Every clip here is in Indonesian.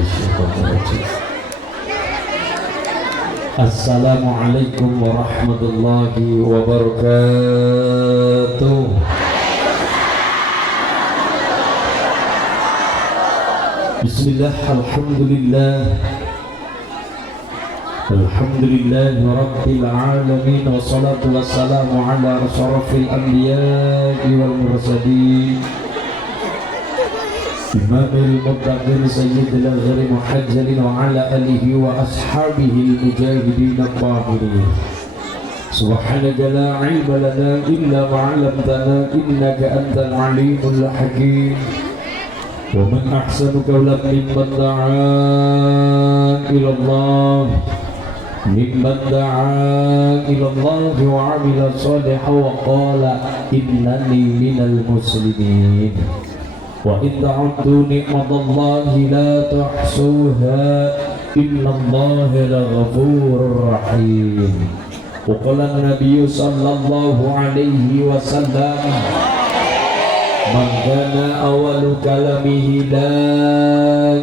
Bismillahirrahmanirrahim. Assalamualaikum warahmatullahi wabarakatuh. Bismillah, alhamdulillah, alhamdulillahi rabbil alamin, wassalatu wassalamu ala asyrafil anbiya'i wal mursalin, imamil muttaqin sayyidil ghari muhajjalin wa ala alihi wa ashabihi mujahidin at-tahirin. Subhanaka la ilma lana illa ma 'allamtana innaka antal alimul hakim. Wa man ahsanu qawlan mimman da'a ila Allah wa 'amila shalihan wa qala innani minal muslimin. Wa in ta'uddu ni'matallahi la tuhsuha innallaha laghafurur rahim. Wa qala an-nabiy sallallahu alaihi wasallam, man kana awalu kalamihi la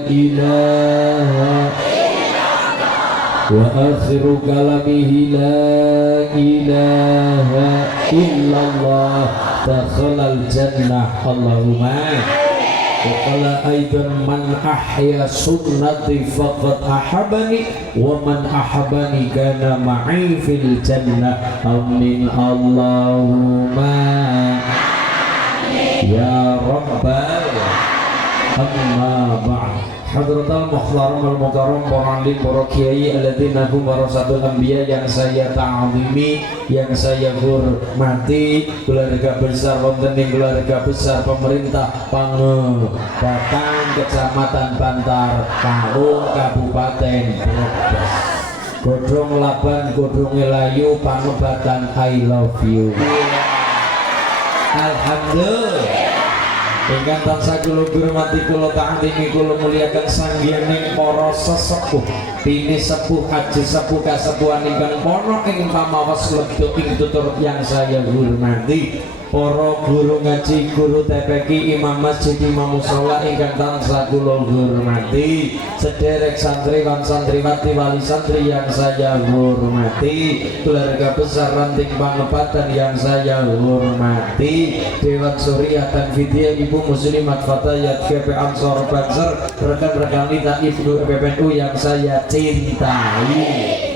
ilaha wa akhiru kalamihi la ilaha illallah dakhalal jannah. Allahumma wa qala aidan man ahya sunnati faqad ahabani wa man ahabani kana ma'i fil jannah. Amin Allahumma ya rabbal. Amma ba'd. Hadratal mukhtaram wal mukarram, para alim, para kiai alladzina hum warasatul anbiya, yang saya ta'zimi, yang saya hormati, keluarga besar wonten ing keluarga besar pemerintah Pangobatan Kecamatan Bantar Kalung Kabupaten Brebes. Godhong Laban Godhong Layu Pangobatan, I love you. Alhamdulillah. Ingkang tansah kula hormati, kula ta'zimi, kula muliaken sanggihaning para sesepuh, bini sepuh, haji sepuh, kasepuhan ingkang ana ing pamawas lebet ing tutur yang saya hormati. Para guru ngaji, guru TPQ, imam masjid, imam mushola ingkang tansah kula hormati, sederek santriwan santriwati wali santri yang saya hormati, keluarga besar ranting Pangobatan yang saya hormati, Dewan Suriah dan Vidya, ibu muslimat fatayat GP Ansor Banser, rekan-rekan kita ibu PPNU yang saya cintai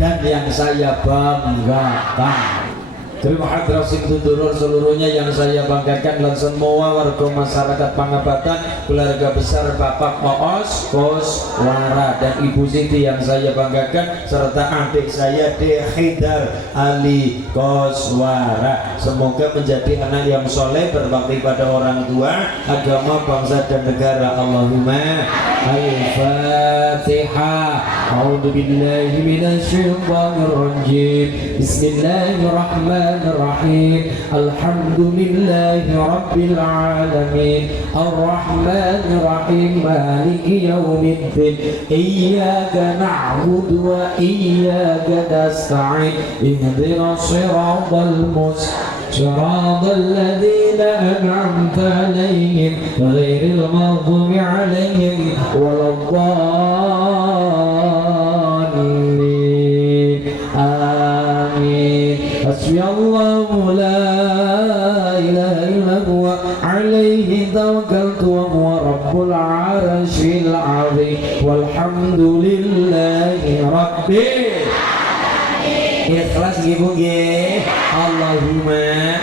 dan yang saya banggakan. Terima hadrah sing tudurur seluruhnya yang saya banggakan, dan semua warga masyarakat Pangobatan, keluarga besar Bapak Moos Koswara dan Ibu Siti yang saya banggakan, serta adik saya Dehidar Ali Koswara. Semoga menjadi anak yang soleh, berbakti pada orang tua, agama, bangsa dan negara. Allahumma al-Fatihah. A'udzu billahi minasyaitonir rajim. Bismillahirrahmanirrahim. Alhamdulillahi rabbil alamin. Arrahmanir rahim. Maliki yaumiddin. Iyyaka na'budu wa iyyaka nasta'in. Ihdinas siratal mustaqim. صراط الذين أنعمت عليهم غير المغضوب عليهم ولا الضالين. آمين. حسبي الله لا إله إلا هو عليه توكلت وهو رب العرش العظيم والحمد لله رب. Ikhlas ibu nggih. Allahumma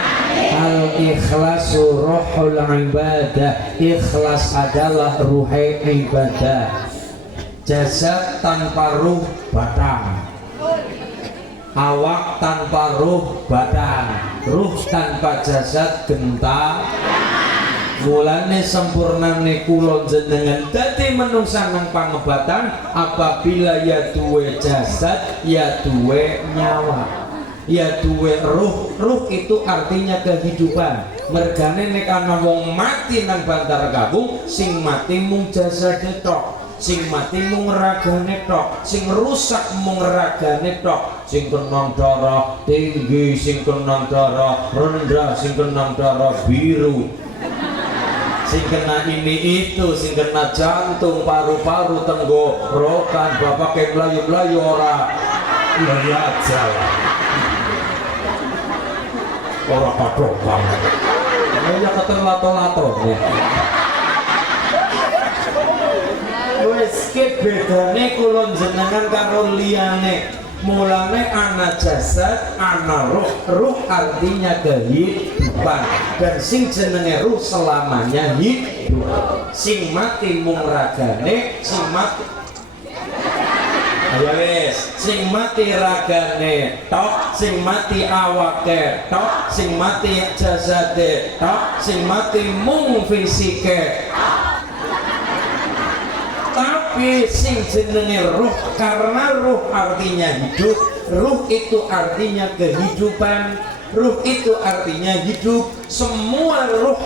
al-ikhlasu ruhul ibadah. Ikhlas adalah ruhai ibadah. Jasad tanpa ruh badan, awak tanpa ruh badan, ruh tanpa jasad genta. Mulane sempurnane kula jenengan dadi menungsa nang Pangobatan apabila ya duwe jasad, ya duwe nyawa, ya duwe ruh. Ruh itu artinya kehidupan. Mergane nek ana wong mati nang Bantar Kaung, sing mati mung jasade tok, sing mati mung ragane tok, sing rusak mung ragane tok, sing kena darah tinggi, sing kena darah rendah, sing kena darah biru, sing kena ini itu, sing kena jantung, paru-paru, tenggorokan, bapak kayak melayu-melayu ora iya aja lah ora padokang ya ketemu lato-lato wis ki bedane kula jenengan karo liyane mulane ana jasad ana ruh. Ruh artinya kehidupan dan sing jenenge ruh selamanya hidup. Sing mati mung ragane, sing mati ayo wis, sing mati ragane tok, sing mati awake tok, sing mati jasade tok, sing mati mung fisike. Tapi sing jenenge ruh, karena ruh artinya hidup, ruh itu artinya kehidupan, ruh itu artinya hidup. Semua ruh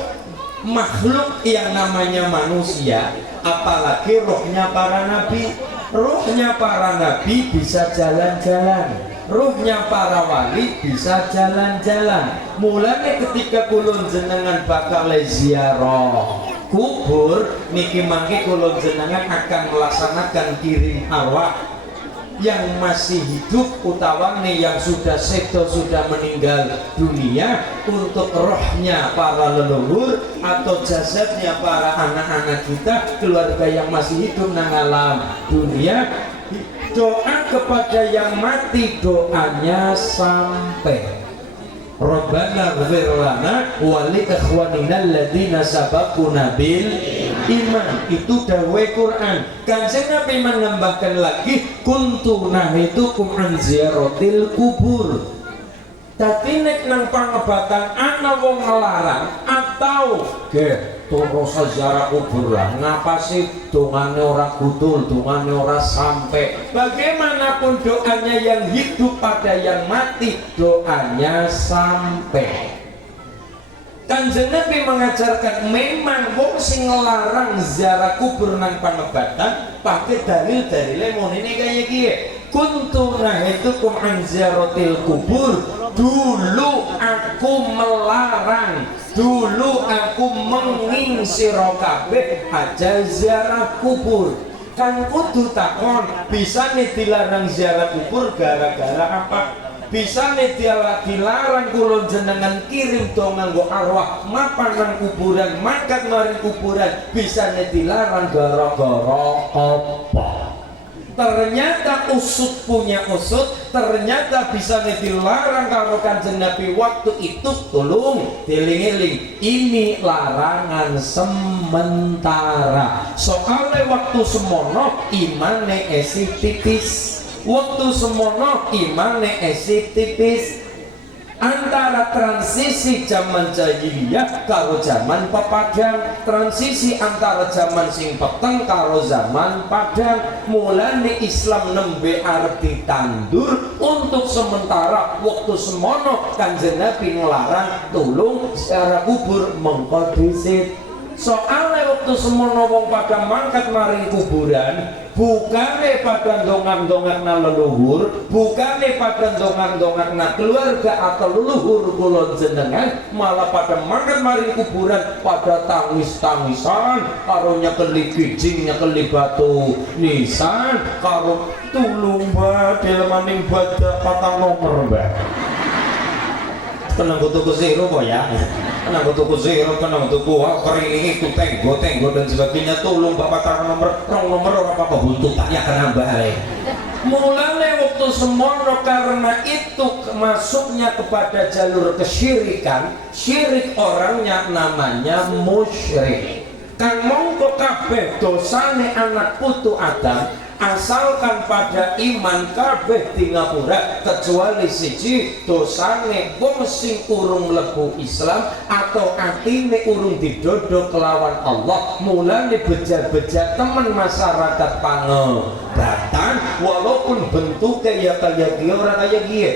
makhluk yang namanya manusia, apalagi ruhnya para nabi. Ruhnya para nabi bisa jalan-jalan, ruhnya para wali bisa jalan-jalan. Mulanya ketika kulun jenengan bakal ziarah kubur niki mangke kulun jenengan akan melaksanakan kirim arwah yang masih hidup utawane yang sudah sedo sudah meninggal dunia untuk rohnya para leluhur atau jasadnya para anak-anak kita keluarga yang masih hidup nang alam dunia. Doa kepada yang mati doanya sampai Rabbana ighfir lana wa li ikhwanina alladziina sabaquna bil iman. Itu dawuh Quran. Kanjeng Nabi menambahkan lagi kuntu nahitukum an ziyaratil kubur. Dadi nek nang pangebatan ana wong ngelarang atau ge terus ziarah kubur lah ngapa sih dongane ora gudul, dongane ora sampai. Bagaimanapun doanya yang hidup pada yang mati doanya sampai. Kanjeng Nabi mengajarkan memang wong sing ngelarang ziarah kubur nang pangebatan pakai dalil-dalile mon ini kayak gini. Kuntu nahitukum an ziyaratil kubur. Dulu aku melarang, dulu aku menginsiro kabeh aja ziarah kubur. Kan kudu takon, bisa nih dilarang ziarah kubur gara-gara apa? Bisa nih dilarang kulon jenengan kirim dong nganggo arwah mapan nang kuburan, makan maring kuburan. Bisa nih dilarang gara-gara apa? Ternyata usut punya usut, ternyata bisa dilarang kalau Kanjeng Nabi waktu itu. Tolong dieling-eling, ini larangan sementara. Soalnya waktu semono imane esi tipis, waktu semono imane esi tipis. Antara transisi zaman jahiliyah karo zaman pepadang, transisi antara zaman sing peteng karo zaman padang. Mulane Islam nembe arep ditandur untuk sementara. Waktu semono Kanjeng Nabi ngelarang tulung secara kubur mengko dhisit. Soalnya waktu semono wong pada mangkat maring kuburan, bukannya pada dongan-dongan leluhur, bukannya pada dongan-dongan keluarga atau leluhur kulon jenengan, malah pada mangkat maring kuburan pada tangis-tangisan, karunya keli kijing, keli batu nisan, karo tulung mbak dilemaning badak patang nomor mbak. Tenang tuku zero kok ya, tenang tuku zero, tenang tuku kering itu tenggo dan sebagainya. Tolong bapak taruh nomor orang apa buntutannya kena balik. Mulanya waktu semono karena itu masuknya kepada jalur kesyirikan, syirik orangnya namanya musyrik. Kang mongko kabeh dosane anak putu Adam asalkan pada iman kabeh di ngapura kecuali siji dosane wong sing urung mlebu Islam atau atine urung didodho kelawan Allah. Mulane beja-beja temen masyarakat pangebatan walaupun bentuknya ya kayak dia ora kayak dia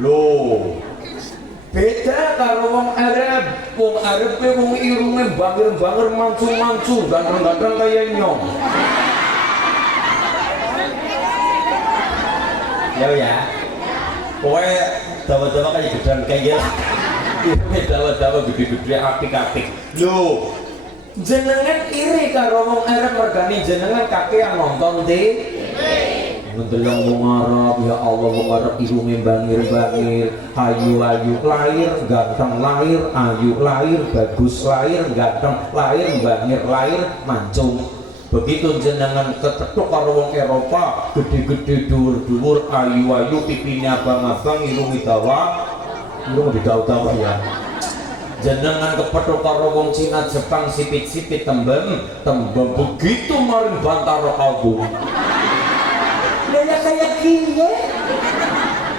loh. Beda karo wong Arab. Wong Arab pe wong irunge bangir-bangir mancu-mancu ganteng-ganteng kaya nyong. Ya. Pokoknya dawa-dawa kayak gedang kayak Irunge dawa-dawa gede-gede apik-apik. Lho, jenengan iri karo wong Arab mergane jenengan kakean nonton TV. Ndelok wong Arab, ya Allah wong Arab irunge bangir-bangir, ayu-ayu, lahir ganteng, lahir ayu, lahir bagus, lahir ganteng, lahir bangir, lahir mancung. Begitu jenengan ketetuk karo wong Eropa, gede-gede dhuwur-dhuwur, ayu-ayu, pipinya abang-abang, irunge dawa, irung didawa-dawa ya. Jenengan kepethuk karo wong Cina, Jepang, sipit-sipit, tembem, begitu maring Bantara Kabu. Ya kayak kiye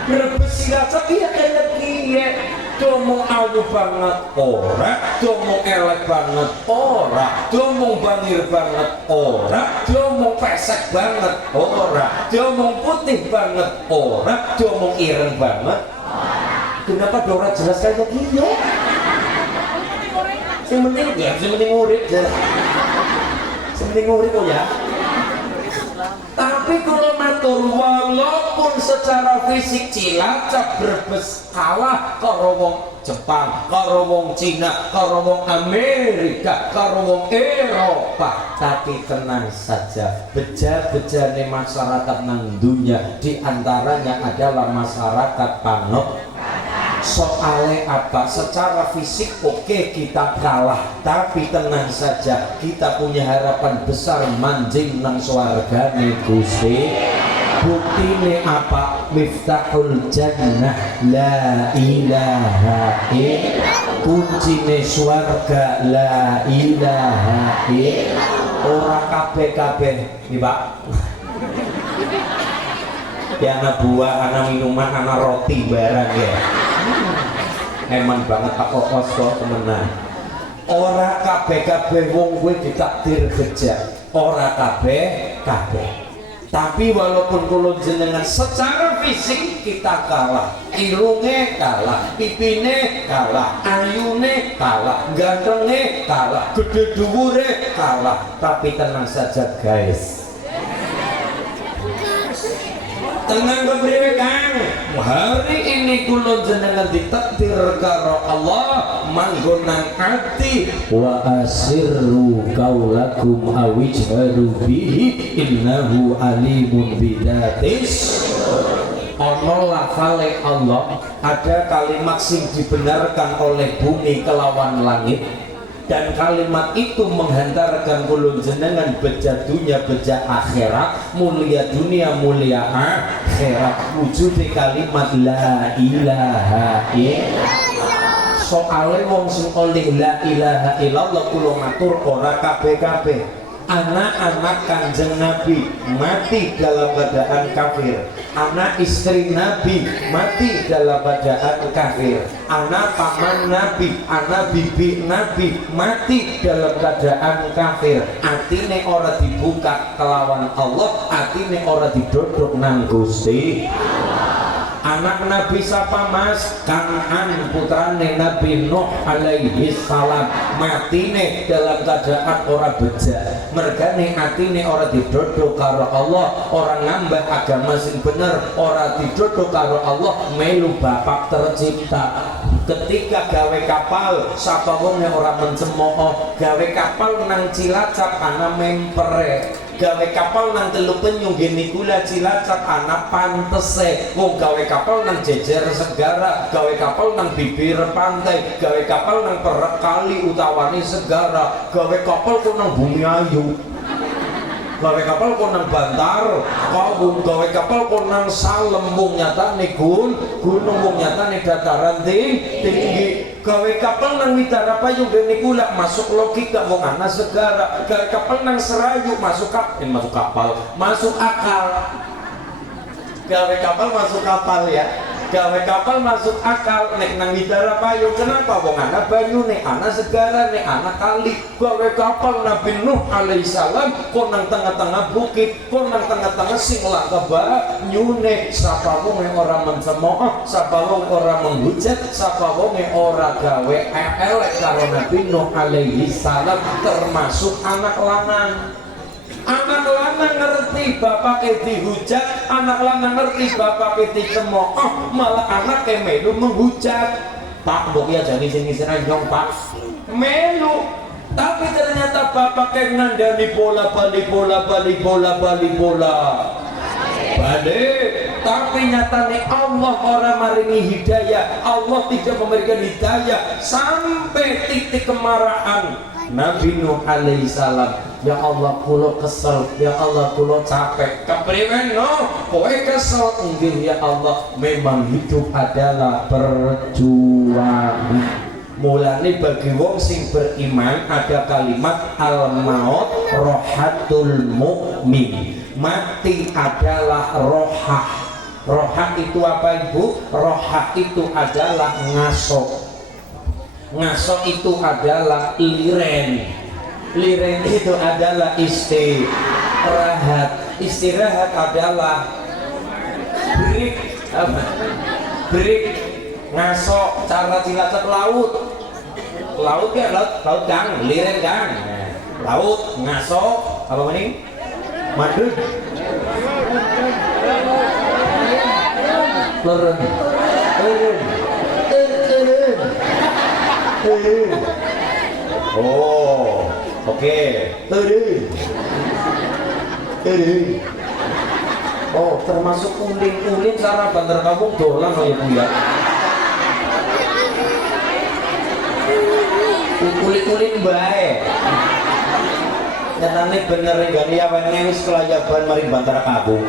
Brebes Cilacap ya kayak kiye domong ayu banget ora, domong elek banget ora, domong bangir banget ora, domong pesek banget ora, domong putih banget ora, domong ireng banget. Kenapa Dora jelas kayak kiye? Yang penting ya, yang penting urip ya. Yang penting urip kok ya. Tapi kalau matur walaupun secara fisik Cilacap Brebes kalah karo wong Jepang, karo wong Cina, karo wong Amerika, karo wong Eropa, tapi tenang saja, beja-bejane masyarakat nang dunia diantaranya adalah masyarakat Panok. Soalnya apa? Secara fisik oke kita kalah, tapi tenang saja kita punya harapan besar manjing nang swargane Gusti. Buktine apa? Miftahul jannah la ilaha illallah. Kuncine swarga la ilaha illallah. Ora kabeh-kabeh iki, Pak. Ya anak buah, anak minuman, anak roti barang ya. Eman banget Pak Kokos kok temenan. Ora kabeh-kabeh wong kuwi ditakdir bejak. Ora kabeh-kabeh. Tapi walaupun kula jenengan secara fisik kita kalah, irunge kalah, pipine kalah, ayune kalah, gantenge kalah, gede dhuwure kalah, tapi tenang saja guys. Tenang kepriwe Kang? Hari ini kula jenengan ditakdir karo Allah manggon nang ati wa asirru qaulakum awijharu bihi innahu alimun bidatis. Ono lafale Allah, ada kalimat sing dibenarkan oleh bumi kelawan langit, dan kalimat itu menghantarkan kula jenengan beja dunia beja akhirat, mulia dunia mulia akhirat. Wujud kalimat la ilaha illallah. Soale wong sing oleh la ilaha illallah kula matur ora kabeh-kabeh. Anak-anak Kanjeng Nabi mati dalam keadaan kafir, anak istri Nabi mati dalam keadaan kafir, anak paman Nabi, anak bibi Nabi mati dalam keadaan kafir. Atine ora dibuka kelawan Allah, atine ora didodok nang Gusti. Anak Nabi siapa Mas? Kan'an putrane Nabi Nuh alaihi salam matine dalam keadaan ora beja, mergane atine ora didodok karo Allah, ora ngambah agama sing bener, ora didodok karo Allah, melu bapak tercipta. Ketika gawe kapal sapa wong ora mencemooh, gawe kapal nang Cilacap ana mempere, gawe kapal nang Teluk Penyu geni kula Cilacap anak pantese, wong gawe kapal nang Jejer Segara, gawe kapal nang bibir pantai, gawe kapal nang perek kali utawane segara, gawe kapal ku nang Bumi Ayu, gawe kapal ku nang Bantar Kaung, gawe kapal ku nang Salem, wong nyatane gunung, wong nyatane dataran tinggi, gawe kapal nang Widara Payung geni kula masuk logika wong ana segara, gawe kapal nang Serayu masuk kapal masuk akal, gawe kapal masuk kapal ya, gawe kapal masuk akal. Nek nang Widara Payung kenapa wong ana banyune, ana segara, nek ana kali, gawe kapal Nabi Nuh alaihissalam kok nang tengah-tengah bukit, kok nang tengah-tengah sing langka banyune. Sapa wong ora mencemooh, sapa wong ora menghujat, sapa wong ora gawe elek karo Nabi Nuh alaihissalam, termasuk anak lanang. Anak lanang ngerti bapak dihujat, anak lanang ngerti bapak dicemooh, malah anak melu menghujat. Pak mbok ya jane sing ngisine nyong Pak melu. Tapi ternyata bapak kayak ngandani bola balik bola balik bola balik bola balik. Tapi nyatanya Allah orang maringi hidayah, Allah tidak memberikan hidayah sampai titik kemarahan Nabi Nuh alaihi salam. Ya Allah kulo kesel, ya Allah kulo capek. Kepriwen no, kowe kesel nggih ya Allah. Memang hidup adalah perjuangan. Mulane bagi wong sing beriman ada kalimat al maut rohatul mukmin. Mati adalah rohah. Rohah itu apa Ibu? Rohah itu adalah ngasok. Ngasok itu adalah liren. Liren itu adalah istirahat. Istirahat adalah break. Apa? Break. Ngasok cara Cilacap laut. Laut ya laut kang, liren kang. Laut ngasok apa ini? Madud. Leren. Oh, oke. Oh, termasuk uling-uling cara Bantar Kampung dolan ya Bu ya. Uling-uling bae. Nyatane bener gani awake wis kelayaban mari Bantar Kampung.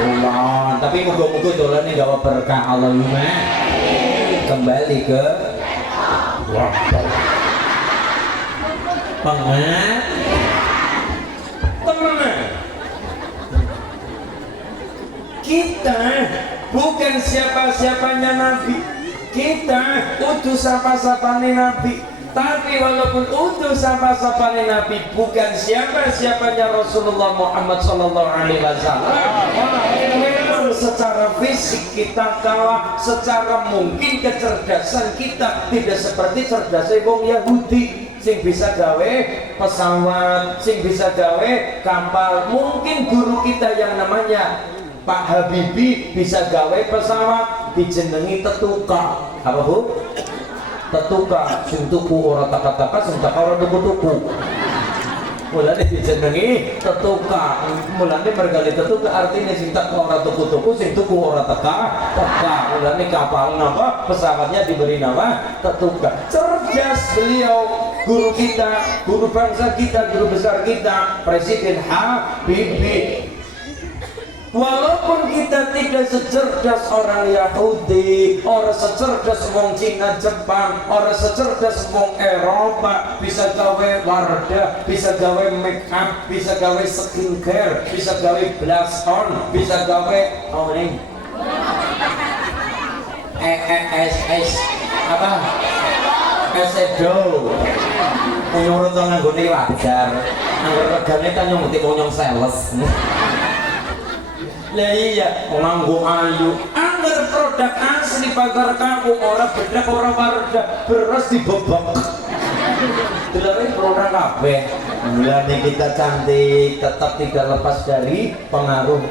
Dolan, tapi muga-muga dolane gawa berkah Allahumma. Kembali ke waktu. Pengen kita bukan siapa-siapanya Nabi, kita utus siapa-siapanya Nabi. Tapi walaupun utus siapa-siapanya Nabi bukan siapa-siapanya Rasulullah Muhammad sallallahu alaihi wasallam, memang secara fisik kita kalah, secara mungkin kecerdasan kita tidak seperti cerdasnya wong Yahudi sing bisa gawe pesawat, sing bisa gawe kapal. Mungkin guru kita yang namanya Pak Habibie bisa gawe pesawat dijenengi tetuka. Apa Bu? Tetuka, sing tuku ora taka-taka, sing taka ora tuku-tuku. Mulane dijenengi tetuka. Mulane mergali tetuka artinya sing taka ora tuku-tuku, sing tuku ora taka. Mulane kapal napa? Pesawatnya diberi nama tetuka. Cerdas beliau. Guru kita, guru bangsa kita, guru besar kita, Presiden Habibie. Walaupun kita tidak secerdas orang Yahudi, orang secerdas wong Cina, Jepang, orang secerdas wong Eropa, bisa gawe Wardah, bisa gawe make up, bisa gawe skincare, bisa gawe blush on, bisa gawe apa nih? Apa? Esedo. Nyuruh to nganggone wajar. Angger regane kan nyong mesti nyong sales. Lah iya, nganggo ayu. Angger produk asli Bantar Kampung ora bedak ora Wardah, beras dibebek. Delok produk kabeh. Mulane kita cantik tetap tidak lepas dari pengaruh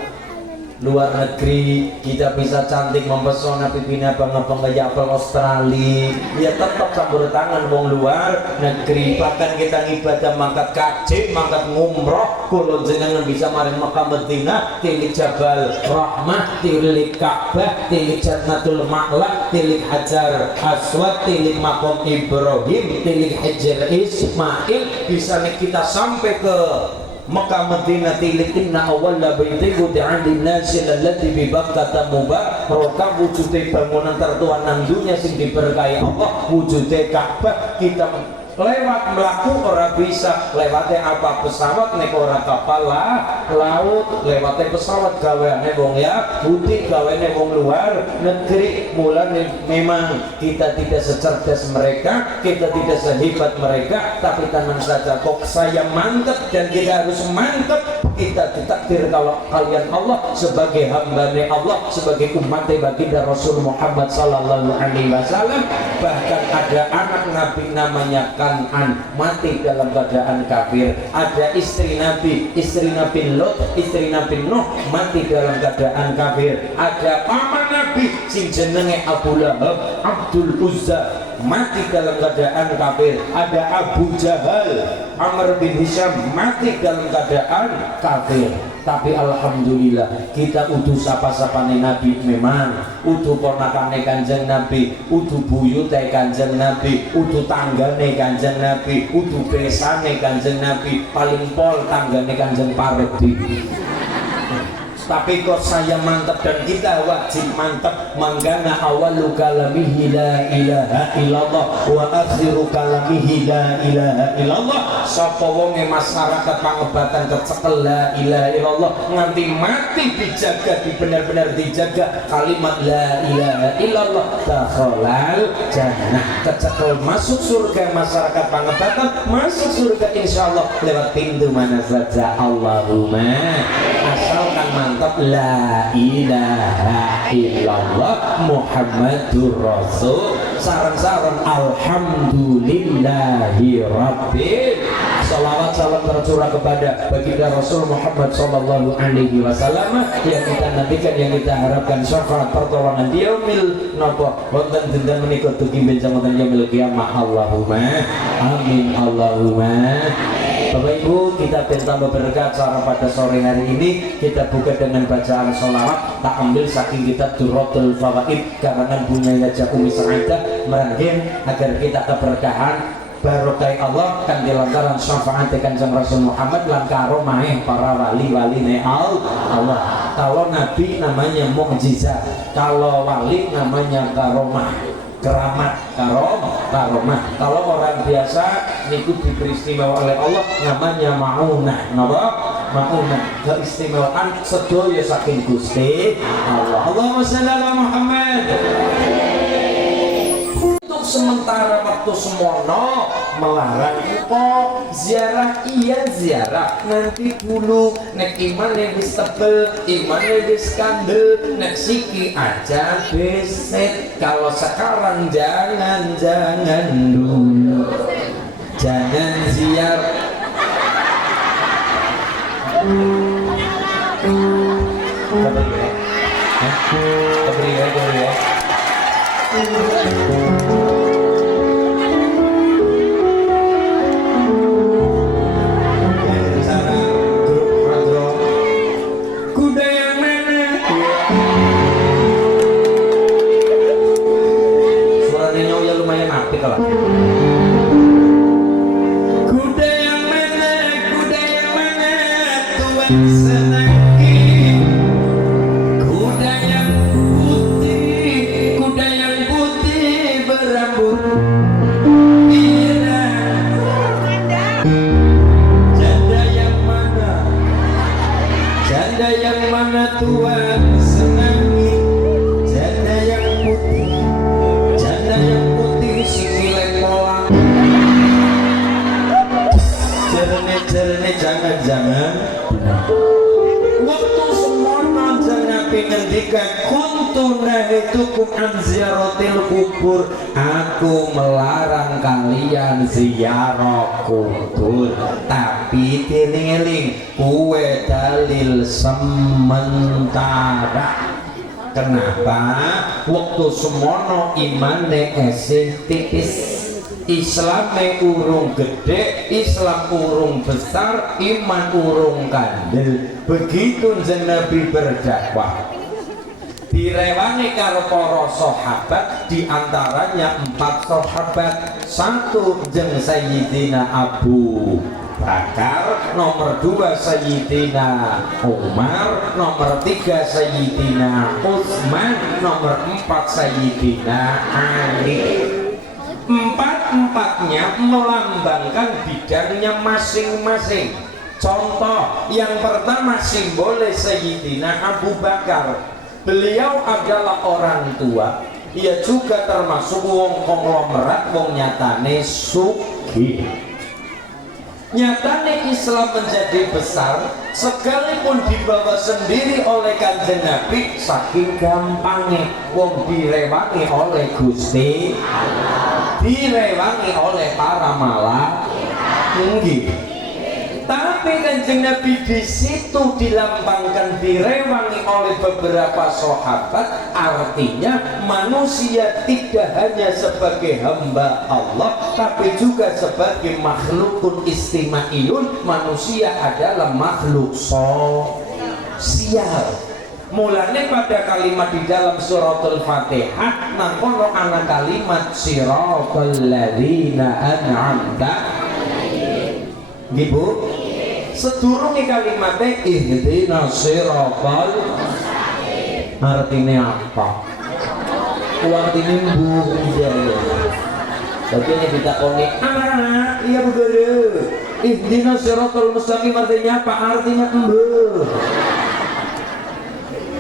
luar negeri. Kita bisa cantik mempesona pipina bangga-bangga yapel Australia, ya tetap campur tangan wong luar negeri. Bahkan kita ngibadah mangkat kaji, mangkat ngumroh, kulo jenengan bisa maring Mekah Medina, tilik Jabal Rahmah, tilik Ka'bah, tilik Jannatul Ma'la, tilik Hajar Aswad, tilik Maqam Ibrahim, tilik Hajar Ismail. Bisa nih kita sampai ke Mekah Madinah, tilik inna awalla baiti wudi'a lin-nasi allati bi Bakkah mubarakah. Wujude bangunan tertua nang dunya sing diberkahi Allah, wujude Ka'bah. Kita lewat melaku ora bisa, lewatnya apa pesawat nek ora kapal laut, lewatnya pesawat gaweane wong Yahudi, gaweane wong luar negeri. Mulane memang kita tidak secerdas mereka, kita tidak sehebat mereka, tapi tenang saja kok saya mantep dan kita harus mantep. Kita ditakdir kalau kalian Allah sebagai hamba Allah, sebagai umat baginda Rasul Muhammad sallallahu alaihi wasallam. Bahkan ada anak Nabi namanya Kan'an mati dalam keadaan kafir. Ada istri Nabi Lot, istri Nabi Nuh mati dalam keadaan kafir. Ada paman Nabi sing jenenge Abu Lahab, Abdul Uzza mati dalam keadaan kafir, ada Abu Jahal, Amr bin Hisham mati dalam keadaan kafir. Tapi alhamdulillah kita utuh sapa-sapane Nabi, memang utuh ponakane Kanjeng Nabi, utuh buyute Kanjeng Nabi, utuh tanggane Kanjeng Nabi, utuh besane Kanjeng Nabi, paling pol tanggane Kanjeng Paredi. Tapi kok saya mantap dan kita wajib mantap. Manggana awalu kalamihi la ilaha illallah wa akhiru kalamihi la ilaha illallah. Sapa wonge masyarakat pangebatan kecekel la ilaha illallah nganti mati dijaga, benar-benar dijaga kalimat la ilaha illallah, dakhalal jannah, kecekel masuk surga. Masyarakat pangebatan masuk surga insyaallah lewat pintu mana saja. Allahumma, asalkan mantap la ilaha illallah Muhammadur Rasul, sarang-sarang alhamdulillahi rabbil. Salawat salam tercurah kepada baginda Rasul Muhammad sallallahu alaihi wasallam yang kita nantikan, yang kita harapkan syafaat pertolongan di yaumil napa wonten dinten menika dugi benjang wonten yaumil kiamah. Allahumma amin, Allahumma. Bapak Ibu, kita bertambah berkat cara pada sore hari ini. Kita buka dengan bacaan sholawat. Tak ambil saking kita Durratul Fawaid karangan Bunyaya Umi Sa'adah merangkin agar kita keberkahan barokah Allah kan dilantaran syafaat Kanjeng Rasul Muhammad lan karomah para wali-wali Allah. Kalau nabi namanya mukjizat, kalau wali namanya karomah, keramat, karomah. Kalau orang biasa niku diberi istimewa oleh Allah namanya maunah. Napa? Maunah. Keistimewaan sedaya saking Gusti Allah. Allahumma shalli ala Muhammad. Untuk sementara waktu semono melarang kok ziarah, iya ziarah nanti dulu. Nek iman yang wis tebel, iman yang wis kandel, nek siki aja beset. Kalau sekarang jangan dulu, jangan ziarah. Keberi ya. Jangan waktu semua jangan ngendikan kuntu nahitukum an ziyaratil kubur, aku melarang kalian ziarah kubur. Tapi dieling-eling kuwe dalil sementara. Kenapa? Waktu semono imane esih tipis, Islamnya urung gede, Islam urung besar, iman urung kandel. Begitu Nabi berdakwah direwangi karo para sahabat, diantaranya 4 sahabat. 1 jeng Sayyidina Abu Bakar, nomor 2 Sayyidina Umar, nomor 3 Sayyidina Utsman, nomor 4 Sayyidina Ali. 4-empatnya melambangkan bidangnya masing-masing. Contoh yang pertama simbolnya Sayyidina Abu Bakar. Beliau adalah orang tua, ia juga termasuk wong konglomerat, wong nyatane sugih. Nyatane Islam menjadi besar sekalipun dibawa sendiri oleh Kanjeng Nabi, saking gampangnya wong direwangi oleh Gusti, direwangi oleh para malaikat. Tapi Kanjeng Nabi di situ dilambangkan, direwangi oleh beberapa sahabat. Artinya manusia tidak hanya sebagai hamba Allah, tapi juga sebagai makhlukun istimaiyun. Manusia adalah makhluk sosial. Mulanya pada kalimat di dalam suratul Fatihah nakono ana kalimat siratal ladzina an'amta. Ibu, sedurunge kalimatnya ihdinas siratal, artinya apa? Artinya ya. Tapi ini ditakoni, iya bu guru, ihdinas siratal mustaqim artinya apa? Artinya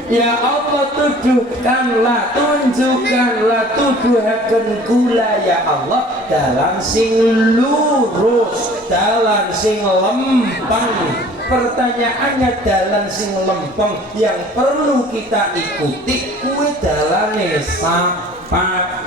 ya Allah, tuduhkanlah, tunjukkanlah, tuduhaken kula ya Allah dalam sing lurus, dalam sing lempeng. Pertanyaannya dalam sing lempeng yang perlu kita ikuti kuwi dalane sapa?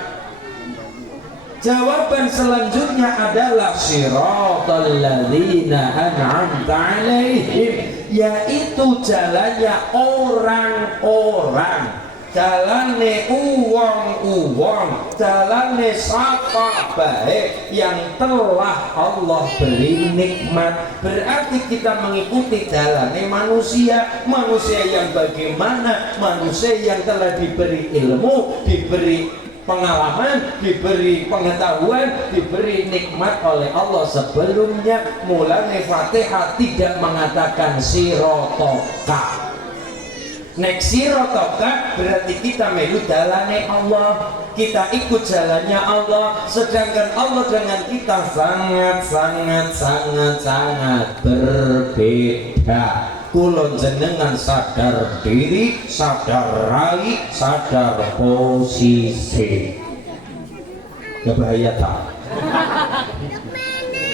Jawaban selanjutnya adalah siratal ladzina an'amta 'alaihim, yaitu jalannya orang-orang, jalannya uang-uang, jalannya sapa baik yang telah Allah beri nikmat. Berarti kita mengikuti jalannya manusia. Manusia yang bagaimana? Manusia yang telah diberi ilmu, diberi pengalaman, diberi pengetahuan, diberi nikmat oleh Allah sebelumnya. Mulanya Fatihah tidak mengatakan sirotoka. Nek sirotoka berarti kita melu dalane Allah, kita ikut jalannya Allah. Sedangkan Allah dengan kita sangat berbeda. Kulon jenengan sadar diri, sadar rai, sadar posisi. Ya bahaya tak?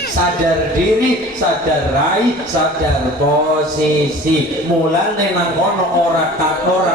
Sadar diri, sadar rai, sadar posisi. Mulane nang kono ora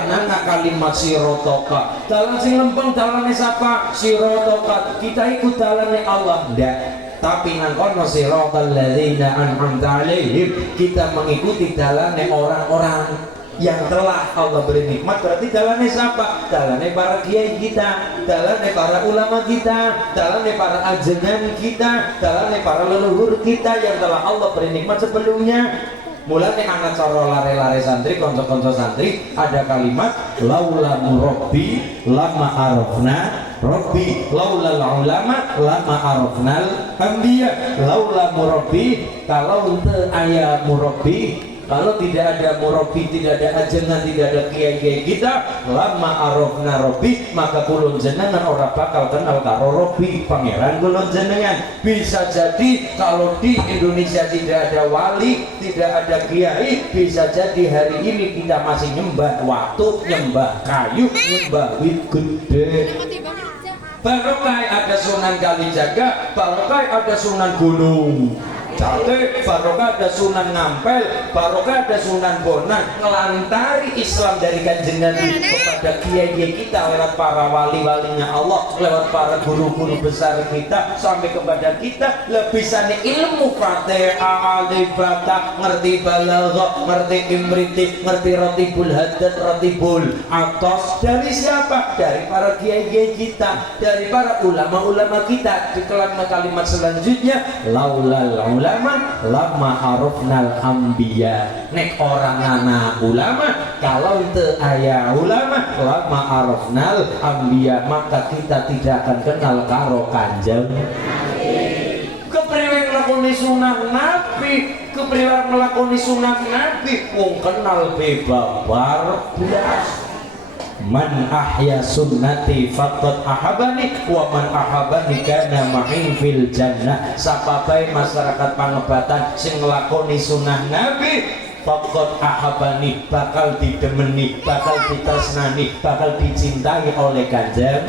nana kalimat sirotoka. Dalam sing lempeng dalane sapa? Sirotoka. Kita ikut dalane Allah. Ndak. Tapi nang kono siratal ladzina an'amta 'alaihim, kita mengikuti jalannya orang-orang yang telah Allah beri nikmat. Berarti jalannya siapa? Jalannya para kiai kita, jalannya para ulama kita, jalannya para ajengan kita, jalannya para leluhur kita yang telah Allah beri nikmat sebelumnya. Mulanya anak cara lare-lare santri, konco-konco santri, ada kalimat laula murabbi lama arafna Rabbi, laula ulama lama arafnal anbiya. Laula murabbi, kalau ente aya murabbi, kalau tidak ada murabbi, tidak ada ajengan, tidak ada kiai-kiai kita, lama arafna Rabbi, maka kulun jenengan ora bakal kenal karo Rabbi, pangeran kulun jenengan. Bisa jadi kalau di Indonesia tidak ada wali, tidak ada kiai, bisa jadi hari ini kita masih nyembah waktu, nyembah kayu, nyembah wit gede. Barokah ada Sunan Kalijaga, barokah ada Sunan Gunung Jati, barokah ada Sunan Ngampel, barokah ada Sunan Bonang. Ngelantari Islam dari Kanjeng Nabi kepada kiai-kiai kita lewat para wali-walinya Allah, lewat para guru-guru besar kita sampai kepada kita. Lebih sana ilmu Fatihah, alif-bata, ngerti balaghah, ngerti imriti, ngerti ratibul haddad, ratibul atas. Dari siapa? Dari para kiai-kiai kita, dari para ulama-ulama kita. Di kalimat selanjutnya laulal ulama lama arafnal anbiya. Nek orang anak ulama, kalau itu ayah ulama lama arafnal anbiya, maka kita tidak akan kenal karo Kanjeng. Kepriwe nglakoni sunah Nabi, kepriwe nglakoni sunah Nabi, wong kenal bebabar blas. Man ahya sunnati faqad ahabani wa man ahabani kana ma'in fil jannah. Sapa bae masyarakat Pangebatan sing nglakoni sunah Nabi, faqad ahabani, bakal didemeni, bakal ditresnani, bakal dicintai oleh Kanjeng.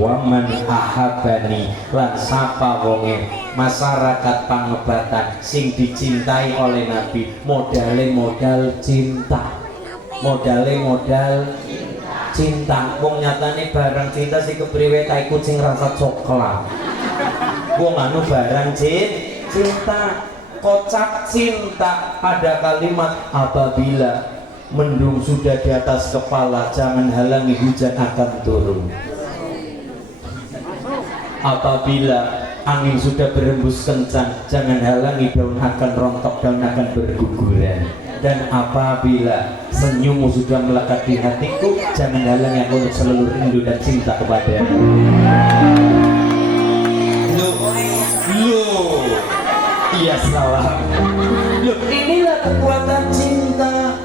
Wa man ahabani, lan sapa wonge masyarakat Pangebatan sing dicintai oleh Nabi, modale modal cinta. Modale modal cinta. Wong nyatane barang cinta si kepriwe tai kucing rasa coklat. Wong anu barang cinta. kocak cinta, ada kalimat apabila mendung sudah di atas kepala jangan halangi hujan akan turun. Apabila angin sudah berembus kencang jangan halangi daun akan rontok, daun akan berguguran. Dan apabila senyummu sudah melekat di hatiku jangan halangi aku untuk selalu rindu dan cinta kepadamu. Loh, iya salah. Loh, inilah kekuatan cinta.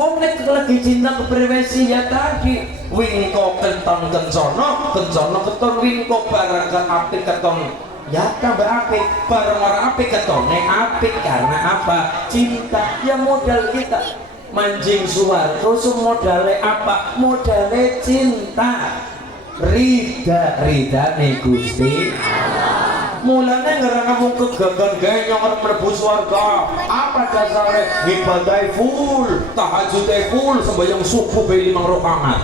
Wong nek lagi cinta keprewesi ya tadi wingko kenton kencono keton wingko barang ke apik keton ya tambah apik barang orang apik ketone apik karena apa? Cinta. Ya modal kita manjing suwarga modale apa? Modale cinta. Rida nih Gusti. Mulanya ngerang ngomong kegagal gaya nyongor mlebu swarga. Apa dasarnya? Ibadah full, tahajud full, sembahyang subuh be 5 rakaat.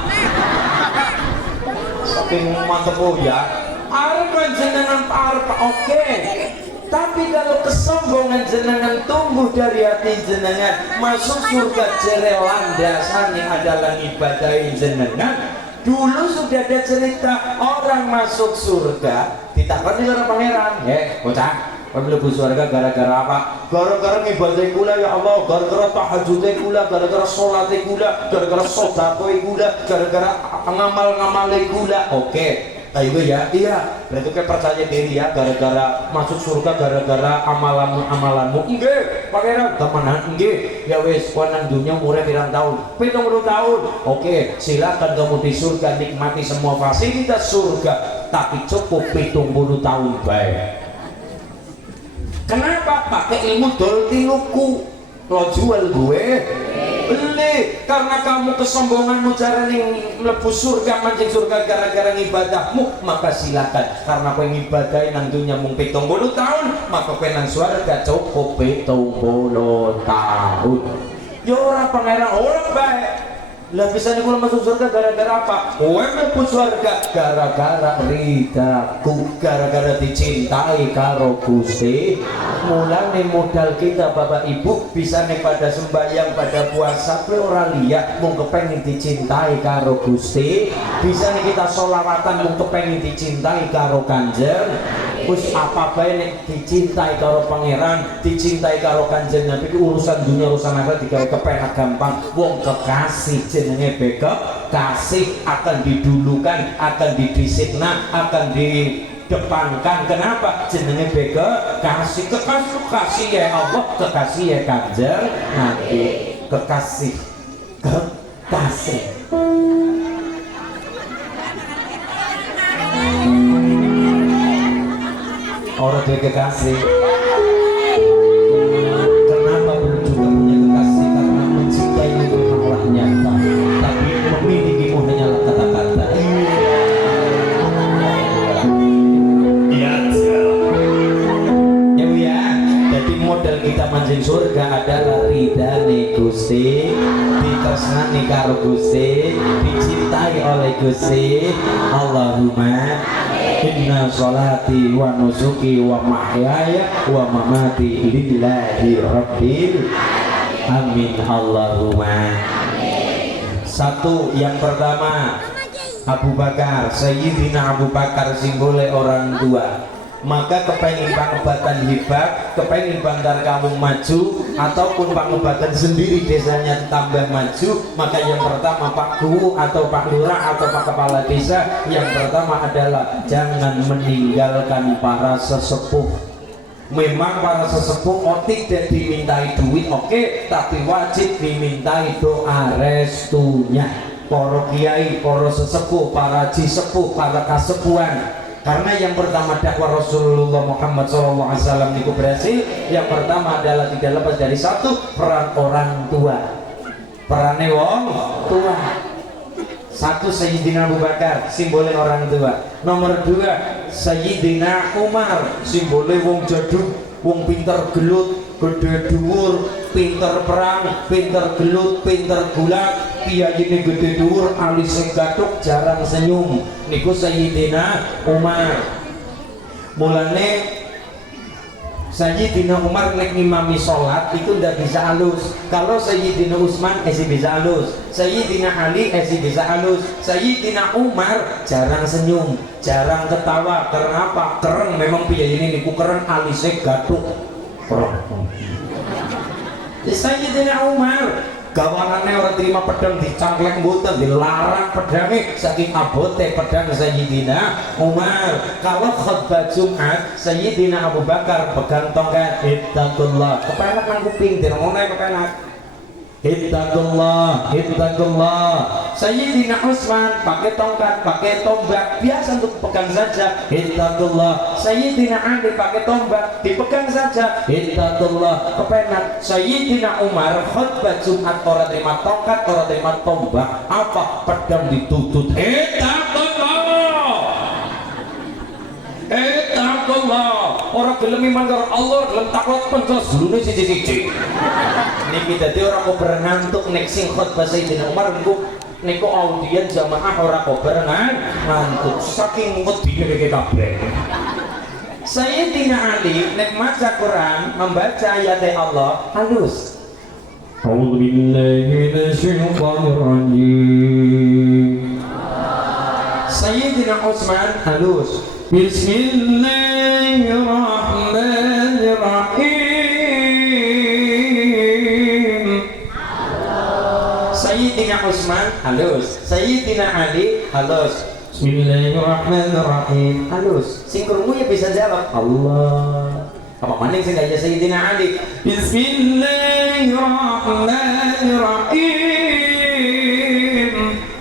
Saking mantep ya. Arep jenengan arep oke. Tapi kalau kesombongan jenengan tumbuh dari hati jenengan, masuk surga jere landasannya adalah ibadah jenengan. Dulu sudah ada cerita orang masuk surga ditakoni karo pangeran, bocah, kowe mlebu surga gara-gara apa? Gara-gara ngibadah kula ya Allah, gara-gara tahajud kula, gara-gara salat kula, gara-gara sedekah kula, gara-gara ngamal-ngamal kula. Oke. Ayo ya, iya. Berarti kowe percaya diri ya, gara-gara masuk surga gara-gara amalanmu. Nggih, pangeran temenan nggih. Ya wis, kowe nang dunya umure pirang tahun? 70 tahun. Oke, silakan kamu di surga nikmati semua fasilitas surga, tapi cukup 70 tahun bae. Kenapa? Pakai ilmu dol tiluku. Lo jual gue beli karena kamu kesombonganmu cara mlebu surga mancing surga gara-gara ngibadahmu, maka silakan karena kowe ngibadahi nang dunya mung 70 tahun maka kowe nang surga cukup 70 tahun. Ya ora pangeran ora bae. Lah bisa nih kalau masuk surga gara-gara apa? Kowe mlebu surga gara-gara ridaku, gara-gara dicintai karo Gusti. Mulane modal kita Bapak Ibu bisa nih pada sembahyang pada puasa kowe ora liya mung kepengin dicintai karo Gusti. Bisa nih kita sholawatan mung kepengin dicintai karo Kanjeng. Wis apa bae nek dicintai karo pangeran, dicintai karo Kanjeng Nabi urusan dunia urusan akhirat digawe kepenak gampang. Wong kekasih jenenge beka kasih akan didulukan, akan didisipna, akan didepankan. Kenapa? Jenenge beka kasih, kekasih ya Allah, kekasih ya Kanjeng Nabi, kekasih. Orang dia kekasih. Kenapa belum juga punya kekasih? Karena mencintai itu malah nyata, tapi memilikimu hanyalah kata-kata. Iya. Ya Bu ya. Jadi modal kita mancing surga adalah ridane Gusti, ditresnani karo Gusti, dicintai oleh Gusti. Allahumma inna sholati wa nusuki wa mahyaya wa mamati lillahi rabbil amin. Allahumma. Satu, yang pertama Abu Bakar, Sayyidina Abu Bakar simbole orang tua. Maka kepengin pangobatan hibah, kepengin bantar kamu maju ataupun pangobatan sendiri desanya tambah maju, maka yang pertama Pak Guru atau Pak Lurah atau Pak Kepala Desa, yang pertama adalah jangan meninggalkan para sesepuh. Memang para sesepuh tidak dimintai duit, oke, tapi wajib dimintai doa restunya. Para kiai, para sesepuh, para haji sepuh, para kasepuhan. Karena yang pertama dakwah Rasulullah Muhammad SAW itu berhasil. Yang pertama adalah tidak lepas dari satu, peran orang tua. Perannya wong tua. Satu, Sayyidina Abu Bakar, simbolnya orang tua. Nomor dua, Sayyidina Umar, simbolnya wong jaduk, wong pinter gelut, gede dhuwur, pinter perang, pinter gelut, pinter gulat. Kiai ini gede dhuwur, alisnya gathuk, jarang senyum. Niku Sayyidina Umar. Mulane Sayyidina Umar nek ngimami sholat itu ndak bisa halus. Kalau Sayyidina Utsman bisa halus, Sayyidina Ali bisa halus, Sayyidina Umar jarang senyum, jarang ketawa. Karena apa? Keren memang piye ini niku keren alisnya gatuk. Sayyidina Umar gawanane ora terima pedang dicangklek mboten, dilarang pedange saking abote pedang Sayyidina Umar. Kalau khutbah Jumat Sayyidina Abu Bakar pegang tongkat, ittaqullah, kepenak nang kuping dirungokne kepenak, ittaqullah, ittaqullah. Sayyidina Utsman pakai tongkat, pakai tombak, biasa untuk pegang saja, ittaqullah. Sayyidina Ali pakai tombak, dipegang saja, ittaqullah, kepenak. Sayyidina Umar khutbah Jumat ora terima tongkat, ora terima tombak, apa pedang ditutut, ittaqullah, ittaqullah. Orang gelem iman karo Allah, gelem takwa pencos dulune siji-siji. Niki dadi ora kok berengantuk nek sing khutbah Sayyidina Umar niku audien jamaah ora kok berengantuk saking wedine iki kabeh. Sayyidina Ali nek maca Quran, membaca ayat Allah halus. A'udzu billahi minasyaitonir rajim. Sayyidina Utsman halus. Bismillahirrahmanirrahim. Sayyidina Utsman halus, Sayyidina Ali halus. Bismillahirrahmanirrahim halus. Sing krungu ya bisa jawab Allah. Apa maning sing gaya Sayyidina Ali? Bismillahirrahmanirrahim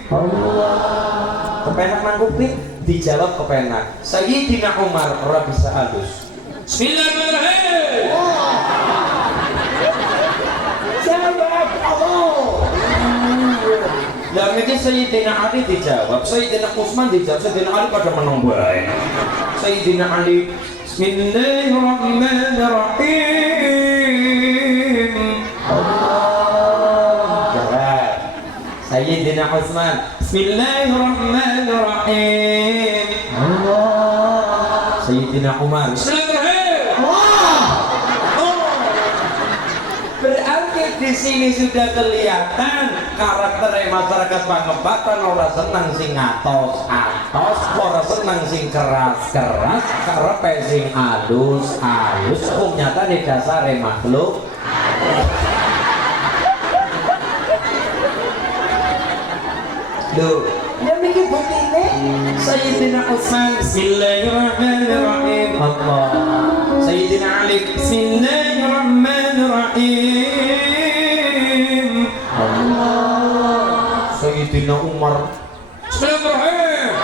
Allah. Kepenak nang kuping dijawab kepenak. Sayyidina Umar ora bisa halus. Bismillahirrahmanirrahim. Jawab Allah. Lah niki Sayyidina Ali dijawab, Sayyidina Utsman dijawab, Sayyidina Ali pada menung bae. Sayyidina Ali Bismillahirrahmanirrahim. Allah. Jawab. Sayyidina Utsman Bismillahirrahmanirrahim. Allah. Sayyidina Umar Bismillahirrahmanirrahim. Berarti di sini sudah kelihatan karakter masyarakat Pangebatan. Orang senang sing atos, orang senang sing keras, karepe sing halus. Nyata di dasar makhluk. Duh, dia mikir buktinya Sayyidina Utsman Bismillahirrahmanirrahim Allah. Sayyidina Ali Bismillahirrahmanirrahim Allah. Sayyidina Umar Bismillahirrahmanirrahim.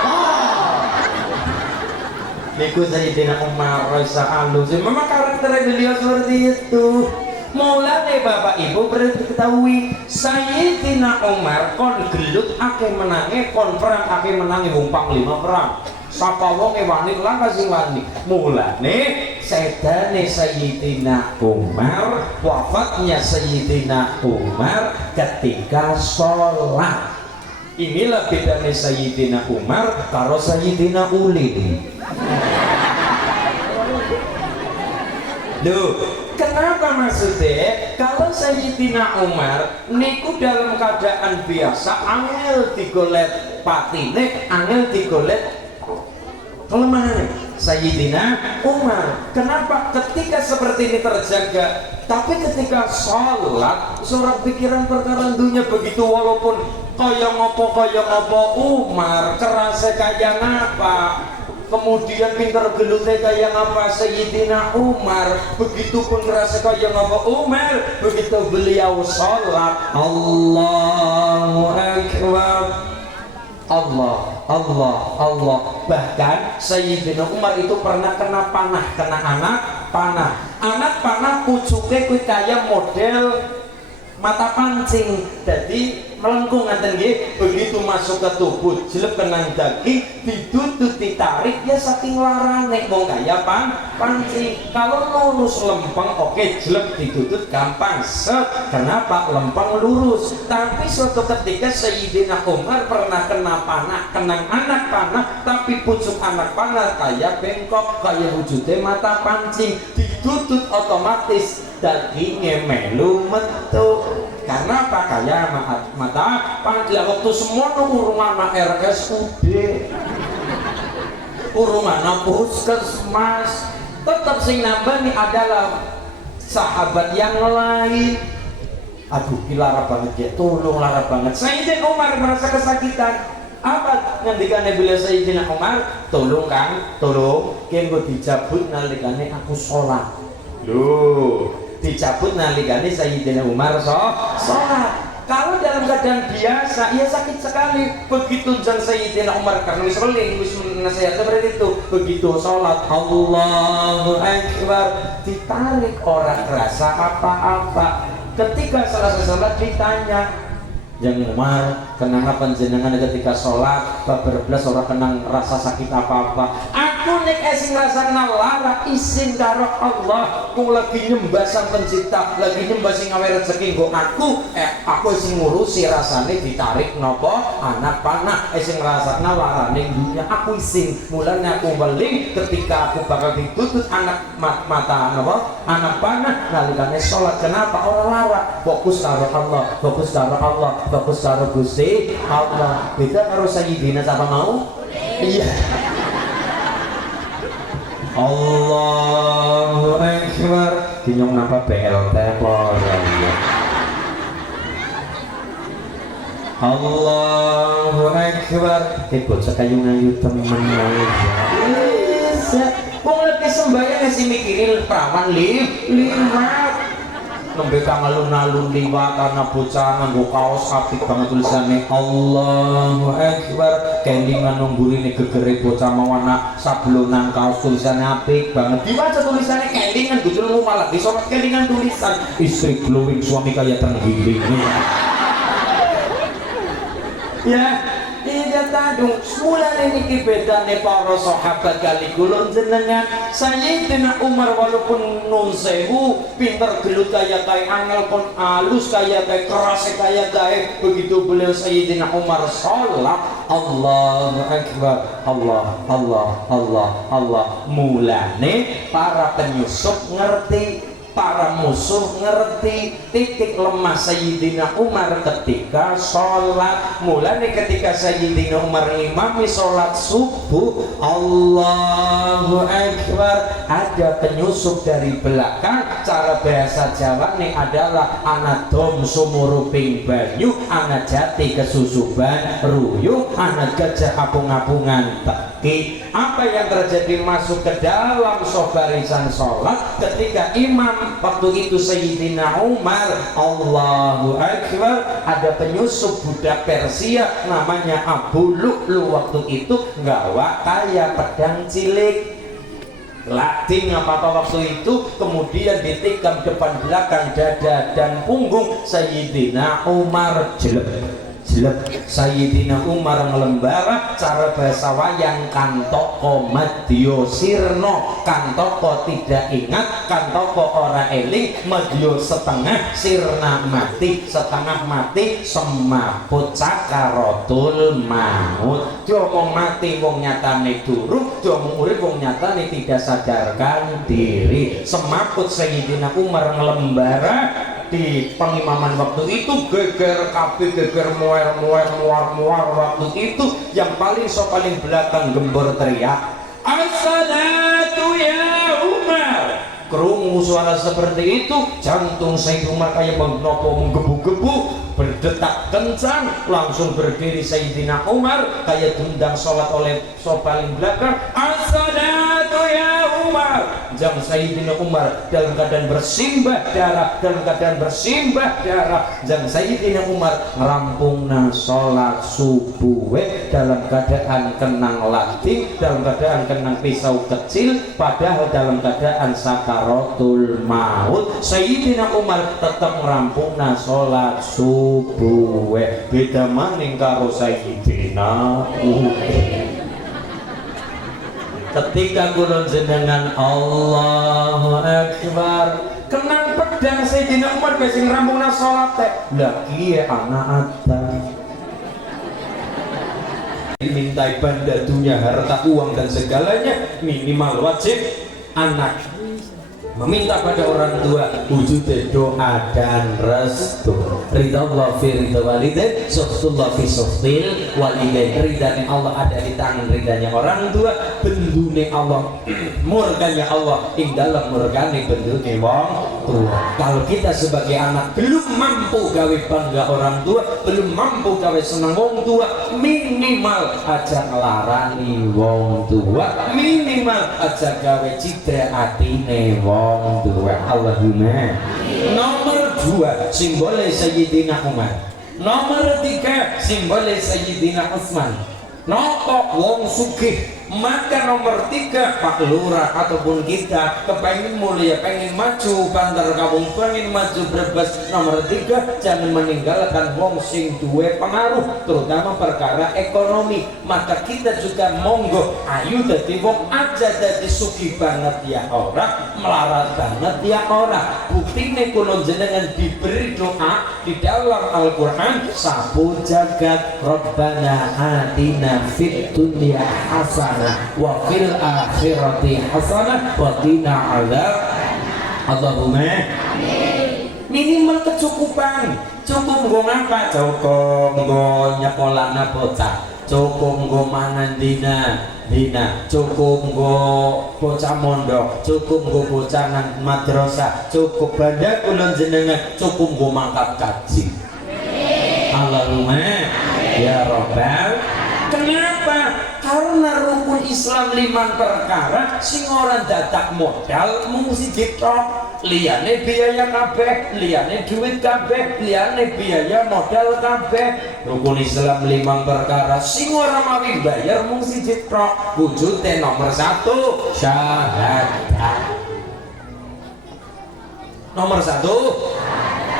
Niku Sayyidina Umar Raisa halus. Memang karakter beliau seperti itu. Mulane Bapak Ibu perlu diketahui Sayyidina Umar kon gelut ake menangi, kon perang ake menangi wong panglima perang. Sapa wong wani lan kasing wani. Mulane sedane Sayyidina Umar, wafatnya Sayyidina Umar ketika sholat. Inilah bedanya Sayyidina Umar karo Sayyidina Ulin. Duh, kenapa maksudnya? Kalau Sayyidina Umar niku dalam keadaan biasa angel digolet patine, angel digolet kelemahan. Sayyidina Umar kenapa ketika seperti ini terjaga, tapi ketika sholat seorang pikiran perkara dunia begitu, walaupun kaya ngopo Umar kerasa kaya ngapa, kemudian pinter gelutnya kayak apa Sayyidina Umar, begitupun kerasa kayak apa Umar, begitu beliau sholat Allahu Akbar, Allah. Bahkan Sayyidina Umar itu pernah kena panah, anak panah pucuknya kayak model mata pancing. Jadi melengkung ngaten nggih, begitu masuk ke tubuh jelek kenang daging ditutut ditarik ya saking larane mau kaya pancing. Kalau lurus lempeng oke, jelek ditutut gampang set. Kenapa? Lempeng lurus. Tapi suatu ketika Sayyidina Umar pernah kena panah, kenang anak panah, tapi pucuk anak panah kayak bengkok, kayak wujudnya mata pancing, ditutut otomatis dagingnya melu metu. Karena apa? Kayak mata pancing. Waktu semua urung anak RSUD, urung anak puskesmas, tetap sing nambah nih adalah sahabat yang lain. Aduh, lara banget ya, tolong lara banget. Sayyidina Umar merasa kesakitan. Apa ngendikane bila Sayyidina Umar? Tolong kan, tolong kenggo dicabut nalikane aku sholat. Loh, dicabut nalikane Sayyidina Umar sholat. Kalau dalam keadaan biasa, ia sakit sekali. Begitu jang Sayyidina Umar karena wis weling, wis nasihat seperti itu. Begitu sholat, Allahu Akbar, ditarik orang kerasa apa-apa. Ketika selesai sholat ditanya, Jang Umar, kenapa panjenengan ketika sholat beberbelas orang kenang rasa sakit apa-apa? Aku nek esing rasana lara isin karo Allah, ku lagi nyembah sang pencipta, lagi nyembah sing gawe rezeki nggo aku sing ngurusi rasane ditarik nopo anak panah, sing rasana larane dunya aku isin. Mulane aku weling ketika aku bakal ditutut anak mata nopo anak panah nalikane sholat. Kenapa? Orang lara, fokus karo Allah, fokus karo Allah, fokus karo Gusti Allah. Beda karo Sayyidina siapa mau? Iya. Allahu Akbar. Dinyong napa BLT ora ya. Allahu Akbar. Bocah kayu ngayu temen ae. Bisa. Wong lek sembahyang sing mikirin prawan liwat. Nembe kang alun-alun liwat karena bocah nganggo kaos apik banget tulisannya Allahu Akbar. Kelingan nungguline gegere bocah mawana sablonan kaos tulisannya apik banget. Dibaca tulisannya kelingan gudul malah disorot kelingan tulisan istri glowing suami kaya terenggiling. Ya, tidak tadung. Mulane niki bedane para sahabat kali kula jenengan. Sayyidina Umar walaupun nun sewu, pinter gelut kaya kae, angel pun alus kaya kae, keras kaya kae, begitu beliau Sayyidina Umar sholat, Allahu Akbar, Allah. Mulane para penyusup ngerti, para musuh ngerti titik lemah Sayyidina Umar ketika sholat. Mulane ketika Sayyidina Umar imami sholat subuh, Allahu Akbar, ada penyusup dari belakang. Cara bahasa Jawa ini adalah anak dom sumuruping banyu, anak jati kesusuban ruyuh, anak gajah apung-apungan teki. Apa yang terjadi masuk ke dalam barisan sholat ketika imam waktu itu Sayyidina Umar, Allahu Akbar, ada penyusup budak Persia namanya Abu Lu'lu. Waktu itu nggawa kaya pedang cilik Latin apa-apa waktu itu, kemudian ditikam depan belakang dada dan punggung Sayyidina Umar. Jelek Sayyidina Umar ngelembara. Cara bahasa wayang kantoko madyo sirno, kantoko tidak ingat, kantoko ora eling, madyo setengah, sirna mati, setengah mati, semaput cakarotul maut. Diomong mati wong nyatane durung, diomong urip wong nyatane tidak sadarkan diri. Semaput Sayyidina Umar ngelembara di pengimaman waktu itu, geger kapi, geger muar waktu itu. Yang paling belakang gembor teriak, as-salatu ya Umar. Kerungu suara seperti itu, jantung Sayyidina Umar kayak menggebu-gebu, berdetak kencang. Langsung berdiri Sayyidina Umar kayak dundang sholat oleh paling belakang, as-salatu ya Umar. Umar, jam Sayyidina Umar dalam keadaan bersimbah darah, jam Sayyidina Umar rampungna sholat subuh dalam keadaan kenang latih, dalam keadaan kenang pisau kecil, padahal dalam keadaan sakaratul maut. Sayyidina Umar tetap rampungna sholat subuh. Beda maning karo Sayyidina Umar. Ketika kulon jenengan Allahu Akbar kenang pedang Sayyidina Umar sing rampungna salat teh lah kiye anak ada dimintai benda dunia, harta, uang dan segalanya, minimal wajib anak meminta pada orang tua wujud doa dan restu. Ridha Allah fi ridha walidain, suhtullah fi suhtil walidain. Ridhanya Allah ada di tangan ridhanya orang tua, bendune Allah murkanya Allah ing dalam murkane bendune wong tua. Kalau kita sebagai anak belum mampu gawe bangga orang tua, belum mampu gawe seneng wong tua, minimal aja ngelarani wong tua, minimal aja gawe cidra atine wong tua. Allahumma. Nomor 2 simbolnya Sayyidina Umar. Nomor 3 simbolnya Sayyidina Utsman. Nopo wong sugih, maka nomor 3 Pak Lurah ataupun kita kepengen mulia, pengen maju Bantar Kampung, pengen maju Brebes, nomor 3 jangan meninggalkan wong sing duwe pengaruh terutama perkara ekonomi. Maka kita juga monggo ayo dadi wong aja dadi sugih banget ya ora, melarat banget ya ora. Buktine kula jenengan diberi doa di dalam Al-Qur'an, sapu jagat Rabbana atina fid dunya hasanah wa fil akhirati hasanah wa qina adzab. Allahumma amin. Minimal kecukupan. Cukup nggo ngapa? Cukup nggo nyekolahna bocah, cukup nggo mangan dina, cukup nggo bocah mondok, cukup nggo bocah nang madrasah, cukup banda kula jenengan, cukup nggo mangkat kaji. Allahumma ya Rabbal. Kenapa? Karena rukun Islam 5 perkara sing ora dadak modal mung siji tok, liyane biaya kabeh, liyane duit kabeh, liyane biaya modal kabeh. Rukun Islam 5 perkara sing ora mawi bayar mung siji tok, wujude nomor 1 syahadat. Nomor 1